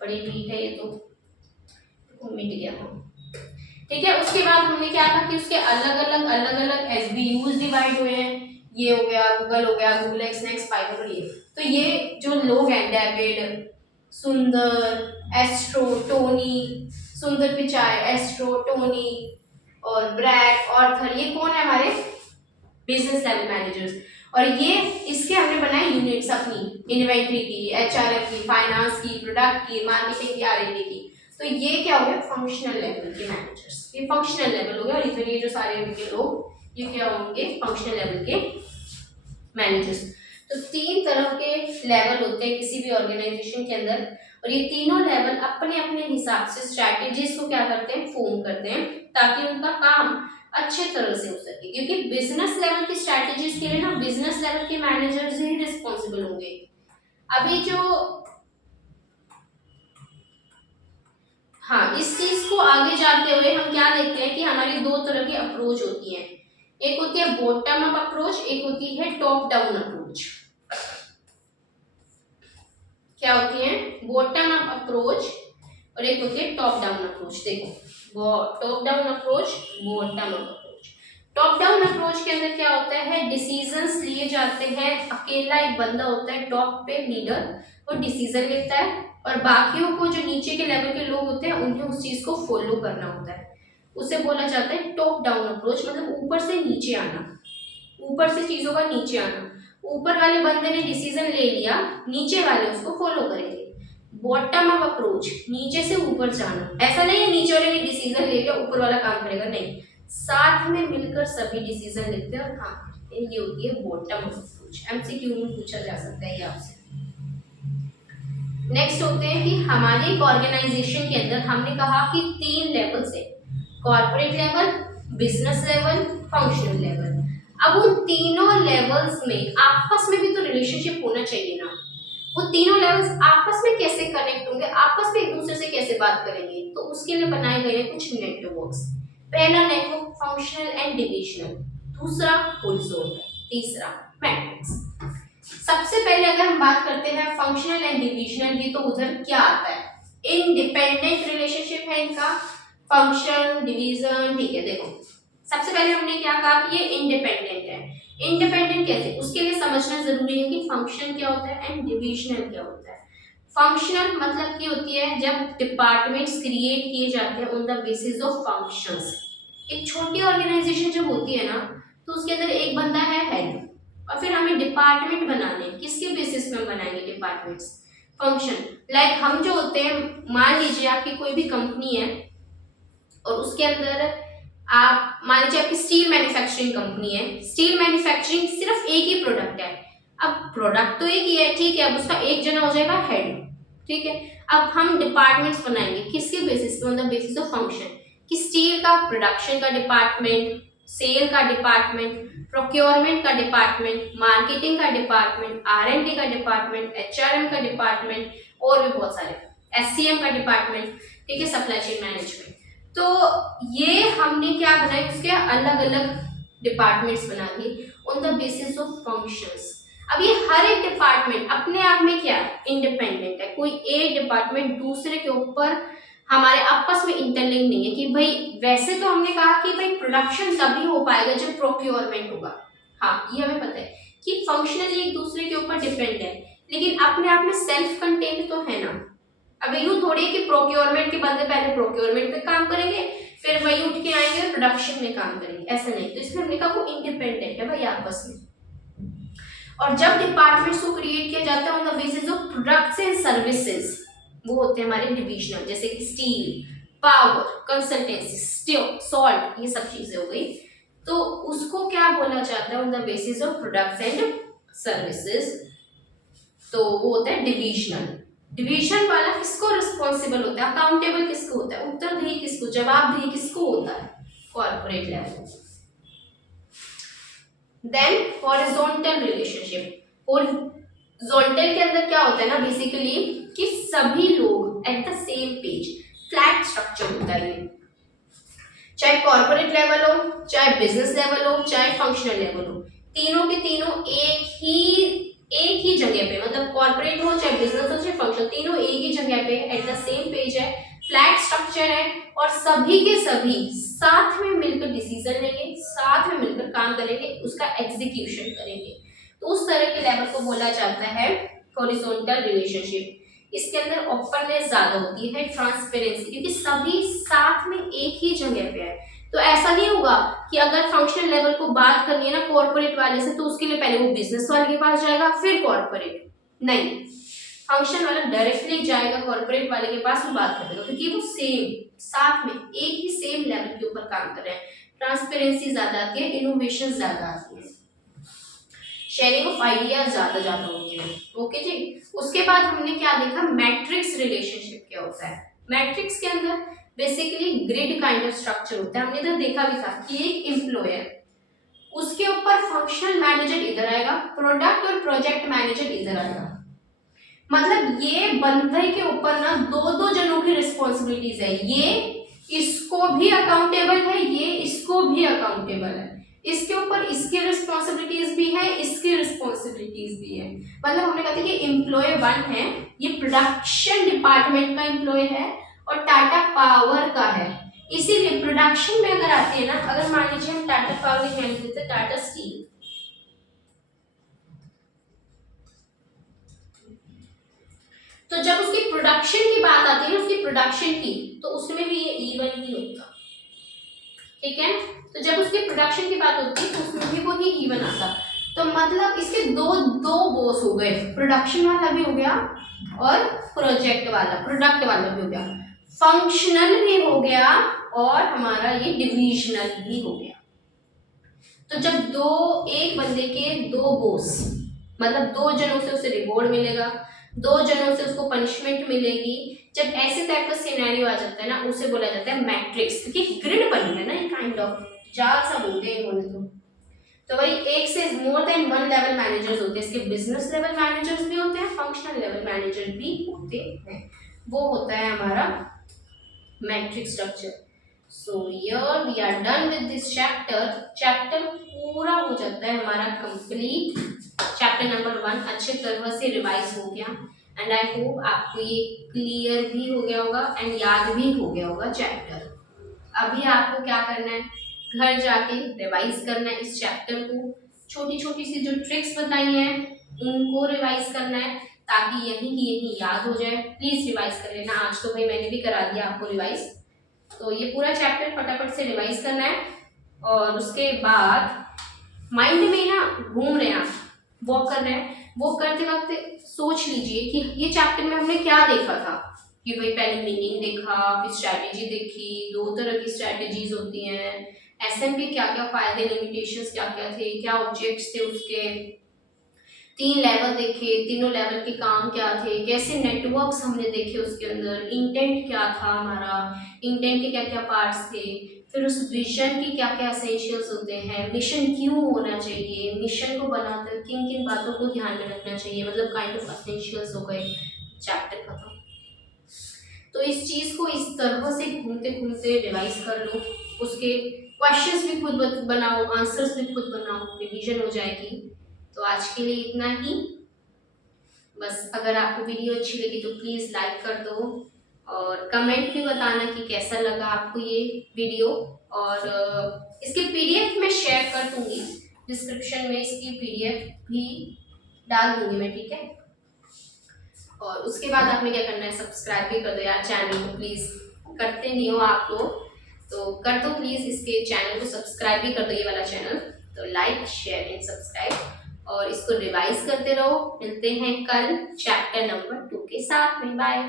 बड़ी ट्वीट है ये तो मिट गया। ठीक है। उसके बाद हमने क्या कहा कि उसके अलग अलग एसबीयूज डिवाइड हुए हैं। ये हो गया गूगल एक्स नेक्स्ट फाइबर। ये तो ये जो लोग हैं, डेविड, सुंदर, एस्ट्रो, टोनी, सुंदर पिचाई, एस्ट्रो, टोनी और ब्रैड, ऑर्थर, ये कौन है हमारे बिजनेस लेवल मैनेजर्स। और ये इसके हमने बनाए यूनिट्स अपनी, इन्वेंट्री की, एचआरएम की, फाइनेंस की, प्रोडक्ट की, मार्केटिंग की, आरएनडी की। तो ये क्या हो गया, फंक्शनल लेवल के मैनेजर्स, ये फंक्शनल लेवल हो गया। और इधर ये जो सारे इनके लोग, ये क्या होंगे, फंक्शनल लेवल के मैनेजर्स। तो तीन तरह के लेवल होते हैं किसी भी ऑर्गेनाइजेशन के अंदर, और ये तीनों लेवल अपने अपने हिसाब से स्ट्रैटेजीज को क्या करते हैं, फॉर्म करते हैं, ताकि उनका काम अच्छे तरह से हो सके। क्योंकि बिजनेस लेवल की स्ट्रैटेजीज के लिए ना बिजनेस लेवल के मैनेजर्स ही रिस्पॉन्सिबल होंगे। अभी जो हाँ, इस चीज को आगे जाते हुए हम क्या देखते हैं कि हमारी दो तरह की अप्रोच होती है। एक होती है बॉटम अप अप्रोच, एक होती है टॉप डाउन अप्रोच। क्या होती है, बॉटम अप अप्रोच और एक होती है टॉप डाउन अप्रोच। देखो, top down approach, bottom up approach. Top down approach के अंदर क्या होता है, डिसीजंस लिए जाते हैं, अकेला एक बंदा होता है टॉप पे लीडर, वो डिसीजन लेता है, और बाकियों को जो नीचे के लेवल के लोग होते हैं उन्हें उस चीज को फॉलो करना होता है। उसे बोला जाता है टॉप डाउन अप्रोच, मतलब ऊपर से नीचे आना, ऊपर से चीजों का नीचे आना। ऊपर वाले बंदे ने डिसीजन ले लिया, नीचे वाले उसको फॉलो करेंगे। बॉटम अप अप्रोच, नीचे से ऊपर जाना। ऐसा नहीं है नीचे वाले ने डिसीजन ले लिया ऊपर वाला काम करेगा, नहीं, साथ में मिलकर सभी डिसीजन लेते हैं और काम करते हैं। ये होती है बॉटम अप अप्रोच। एमसीक्यू में पूछा जा सकता है ये आपसे। नेक्स्ट होते हैं कि हमारे एक ऑर्गेनाइजेशन के अंदर हमने कहा कि तीन लेवल से, corporate level, business level, functional level. अब उन तीनों लेवल्स में आपस में भी तो रिलेशनशिप होना चाहिए ना। वो तीनों लेवल्स आपस में कैसे कनेक्ट होंगे, आपस में एक दूसरे से कैसे बात करेंगे, तो उसके लिए बनाए गए हैं कुछ नेटवर्क्स। पहला नेटवर्क फंक्शनल एंड डिविजनल, दूसरा हॉरिजॉन्टल, तीसरा मैट्रिक्स। सबसे पहले अगर हम बात करते हैं फंक्शनल एंड डिविजनल की, तो उधर क्या आता है, इंडिपेंडेंट रिलेशनशिप है इनका, फंक्शन, डिवीजन, ठीक है। देखो, सबसे पहले हमने क्या कहा कि ये इंडिपेंडेंट है। इंडिपेंडेंट कैसे, उसके लिए समझना जरूरी है कि फंक्शन क्या होता है एंड डिविजनल क्या होता है। फंक्शनल मतलब की होती है जब डिपार्टमेंट्स क्रिएट किए जाते हैं on the basis of functions. एक छोटी ऑर्गेनाइजेशन जब होती है ना, तो उसके अंदर एक बंदा है हेड, और फिर हमें डिपार्टमेंट बनाने, किसके बेसिस पे हम बनाएंगे डिपार्टमेंट्स, फंक्शन। लाइक हम जो होते हैं, मान लीजिए आपकी कोई भी कंपनी है और उसके अंदर आप मान लीजिए आपकी स्टील मैन्युफैक्चरिंग कंपनी है, स्टील मैन्युफैक्चरिंग सिर्फ एक ही प्रोडक्ट है। अब प्रोडक्ट तो एक ही है, ठीक है, अब उसका एक जना हो जाएगा हेड, ठीक है। अब हम डिपार्टमेंट्स बनाएंगे किसके बेसिस पे, on the basis of function, कि स्टील का प्रोडक्शन का डिपार्टमेंट, सेल का डिपार्टमेंट, प्रोक्योरमेंट का डिपार्टमेंट, मार्केटिंग का डिपार्टमेंट, आरएनडी का डिपार्टमेंट, एचआरएम का डिपार्टमेंट, और भी बहुत सारे, एससीएम का डिपार्टमेंट, ठीक है, सप्लाई चेन मैनेजमेंट। तो ये हमने क्या बनाया, उसके अलग अलग डिपार्टमेंट्स बना दिए on the basis of functions. अब ये हर एक डिपार्टमेंट अपने आप में क्या इंडिपेंडेंट है, कोई एक डिपार्टमेंट दूसरे के ऊपर हमारे आपस में इंटरलिंक नहीं है। कि भाई वैसे तो हमने कहा कि भाई प्रोडक्शन तभी हो पाएगा जब प्रोक्योरमेंट होगा, हाँ ये हमें पता है कि फंक्शनली एक दूसरे के ऊपर डिपेंड है, लेकिन अपने आप में सेल्फ कंटेन्ड तो है ना। अब यूं थोड़ी कि प्रोक्योरमेंट के बंदे पहले प्रोक्योरमेंट पे काम करेंगे, फिर वही उठ के आएंगे और प्रोडक्शन में काम करेंगे, ऐसा नहीं। तो इसलिए हमने कहा वो इंडिपेंडेंट है भाई आपस में। और जब डिपार्टमेंट्स को क्रिएट किया जाता है on the basis of products and services, वो होते हैं हमारे डिविजनल, जैसे कि स्टील, पावर, कंसल्टेंसी, सॉल्ट, ये सब चीजें हो गई। तो उसको क्या बोला जाता है on the basis of products and services, तो वो होता है डिविजनल। डिवीजन वाला किसको रिस्पॉन्सिबल होता है, अकाउंटेबल किसको होता है, उत्तरदायी किसको, जवाबदेही किसको होता है, corporate level. Then horizontal relationship, horizontal के अंदर क्या होता है ना बेसिकली कि सभी लोग at the same page, flat structure होता है ये, चाहे कॉर्पोरेट लेवल हो, चाहे बिजनेस लेवल हो, चाहे फंक्शनल लेवल हो, तीनों के तीनों एक ही जगह पे, मतलब कॉर्पोरेट हो चाहे बिजनेस हो चाहे फंक्शन, तीनों एक ही जगह पे एट द सेम पेज है, फ्लैट स्ट्रक्चर है और सभी के सभी साथ में मिलकर डिसीजन लेंगे, साथ में मिलकर काम करेंगे, उसका एग्जीक्यूशन करेंगे। तो उस तरह के लेवल को बोला जाता है हॉरिजॉन्टल रिलेशनशिप। इसके अंदर ओपननेस ज्यादा होती है, ट्रांसपेरेंसी, क्योंकि सभी साथ में एक ही जगह पे है। तो ऐसा नहीं होगा कि अगर फंक्शनल लेवल को बात करनी है ना कॉर्पोरेट वाले से, तो उसके लिए पहले वो बिजनेस वाले के पास जाएगा फिर कॉर्पोरेट, नहीं, फंक्शन वाला डायरेक्टली जाएगा कॉर्पोरेट वाले के पास और बात करेगा, क्योंकि वो सेम साथ में एक ही सेम लेवल के ऊपर काम कर रहे हैं। ट्रांसपेरेंसी ज्यादा आती है, इनोवेशन ज्यादा आती है, शेयरिंग ऑफ आइडिया ज्यादा होती है। ओके जी। उसके बाद हमने क्या देखा, मैट्रिक्स रिलेशनशिप क्या होता है। मैट्रिक्स के अंदर basically grid kind of structure होता है। हमने इधर देखा भी था कि एक एम्प्लॉयर, उसके ऊपर फंक्शनल मैनेजर इधर आएगा, प्रोडक्ट और प्रोजेक्ट मैनेजर इधर आएगा। मतलब ये बंदे के ऊपर ना दो जनों की रिस्पॉन्सिबिलिटीज है, ये इसको भी अकाउंटेबल है, ये इसको भी अकाउंटेबल है, इसके ऊपर इसकी रिस्पॉन्सिबिलिटीज भी है, इसकी रिस्पॉन्सिबिलिटीज भी है। मतलब हमने कहा था कि एम्प्लॉय 1 है, ये प्रोडक्शन डिपार्टमेंट का एम्प्लॉय है और टाटा पावर का है। इसीलिए प्रोडक्शन में अगर आते हैं ना, अगर मान लीजिए हम टाटा पावर की हैंड देते टाटा स्टील, तो जब उसकी प्रोडक्शन की बात आती है, उसकी प्रोडक्शन की, तो उसमें भी ये इवन ही होता, ठीक है। तो जब उसकी प्रोडक्शन की बात होती है तो उसमें भी वो ही इवन आता। तो मतलब इसके दो बॉस हो गए, प्रोडक्शन वाला भी हो गया और प्रोजेक्ट वाला, प्रोडक्ट वाला भी हो गया, फंक्शनल भी हो गया और हमारा ये डिविजनल भी हो गया। तो जब एक बंदे के 2 बॉस, मतलब 2 जनों से उसे रिवॉर्ड मिलेगा, 2 जनों से उसको पनिशमेंट मिलेगी, जब ऐसे टाइप का सिनेरियो आ जाता है ना, उसे बोला जाता है मैट्रिक्स, क्योंकि ग्रिड बनी है ना, ये काइंड ऑफ जाल सा बोलते हैं इन्होंने। तो भाई एक से मोर देन 1 लेवल मैनेजर्स होते हैं, इसके बिजनेस लेवल मैनेजर्स भी होते हैं, फंक्शनल लेवल मैनेजर भी होते हैं। वो होता है हमारा matrix structure. So here we are done with this chapter. Chapter पूरा हो जाता है हमारा कंप्लीट। चैप्टर नंबर 1 अच्छे तरह से रिवाइज हो गया एंड आई होप आपको ये क्लियर भी हो गया होगा एंड याद भी हो गया होगा चैप्टर। अभी आपको क्या करना है, घर जाके रिवाइज करना है इस चैप्टर को, छोटी छोटी सी जो ट्रिक्स बताई हैं उनको रिवाइज करना है ताकि यहीं की यहीं याद हो जाए। प्लीज रिवाइज कर लेना, आज तो भाई मैंने भी करा दिया आपको रिवाइज। तो ये पूरा चैप्टर फटाफट से रिवाइज करना है और उसके बाद माइंड में ना घूम रहे हैं आप, वॉक कर रहे हैं, वो करते वक्त सोच लीजिए कि ये चैप्टर में हमने क्या देखा था, कि भाई पहले मीनिंग देखा, फिर स्ट्रैटेजी देखी, 2 तरह की स्ट्रैटेजीज होती हैं, एसएम के क्या क्या फायदे लिमिटेशंस क्या क्या थे, क्या ऑब्जेक्ट्स थे उसके, 3 लेवल देखे, तीनों लेवल के काम क्या थे, कैसे नेटवर्क्स हमने देखे उसके अंदर, इंटेंट क्या था हमारा, इंटेंट के क्या क्या पार्ट्स थे, फिर उस विजन की क्या क्या एसेंशियल्स होते हैं, मिशन क्यों होना चाहिए, मिशन को बनाते किन किन बातों को ध्यान में रखना चाहिए, मतलब काइंड ऑफ एसेंशियल्स हो गए। चैप्टर खत्म। तो इस चीज को इस तरह से घूमते घूमते रिवाइज कर लो, उसके क्वेश्चंस भी खुद बनाओ, आंसर्स भी खुद बनाओ, रिवीजन हो जाएगी। तो आज के लिए इतना ही। बस अगर आपको वीडियो अच्छी लगी तो प्लीज लाइक कर दो और कमेंट भी बताना कि कैसा लगा आपको ये वीडियो। और इसके पीडीएफ मैं शेयर कर दूंगी, डिस्क्रिप्शन में इसकी पीडीएफ भी डाल दूंगी मैं, ठीक है। और उसके बाद आपने क्या करना है, सब्सक्राइब भी कर दो यार चैनल को, प्लीज करते नहीं हो आप लोग, तो कर दो प्लीज, इसके चैनल को सब्सक्राइब भी कर दो, ये वाला चैनल। तो लाइक शेयर एंड सब्सक्राइब और इसको रिवाइज करते रहो। मिलते हैं कल चैप्टर नंबर 2 के साथ में। बाय।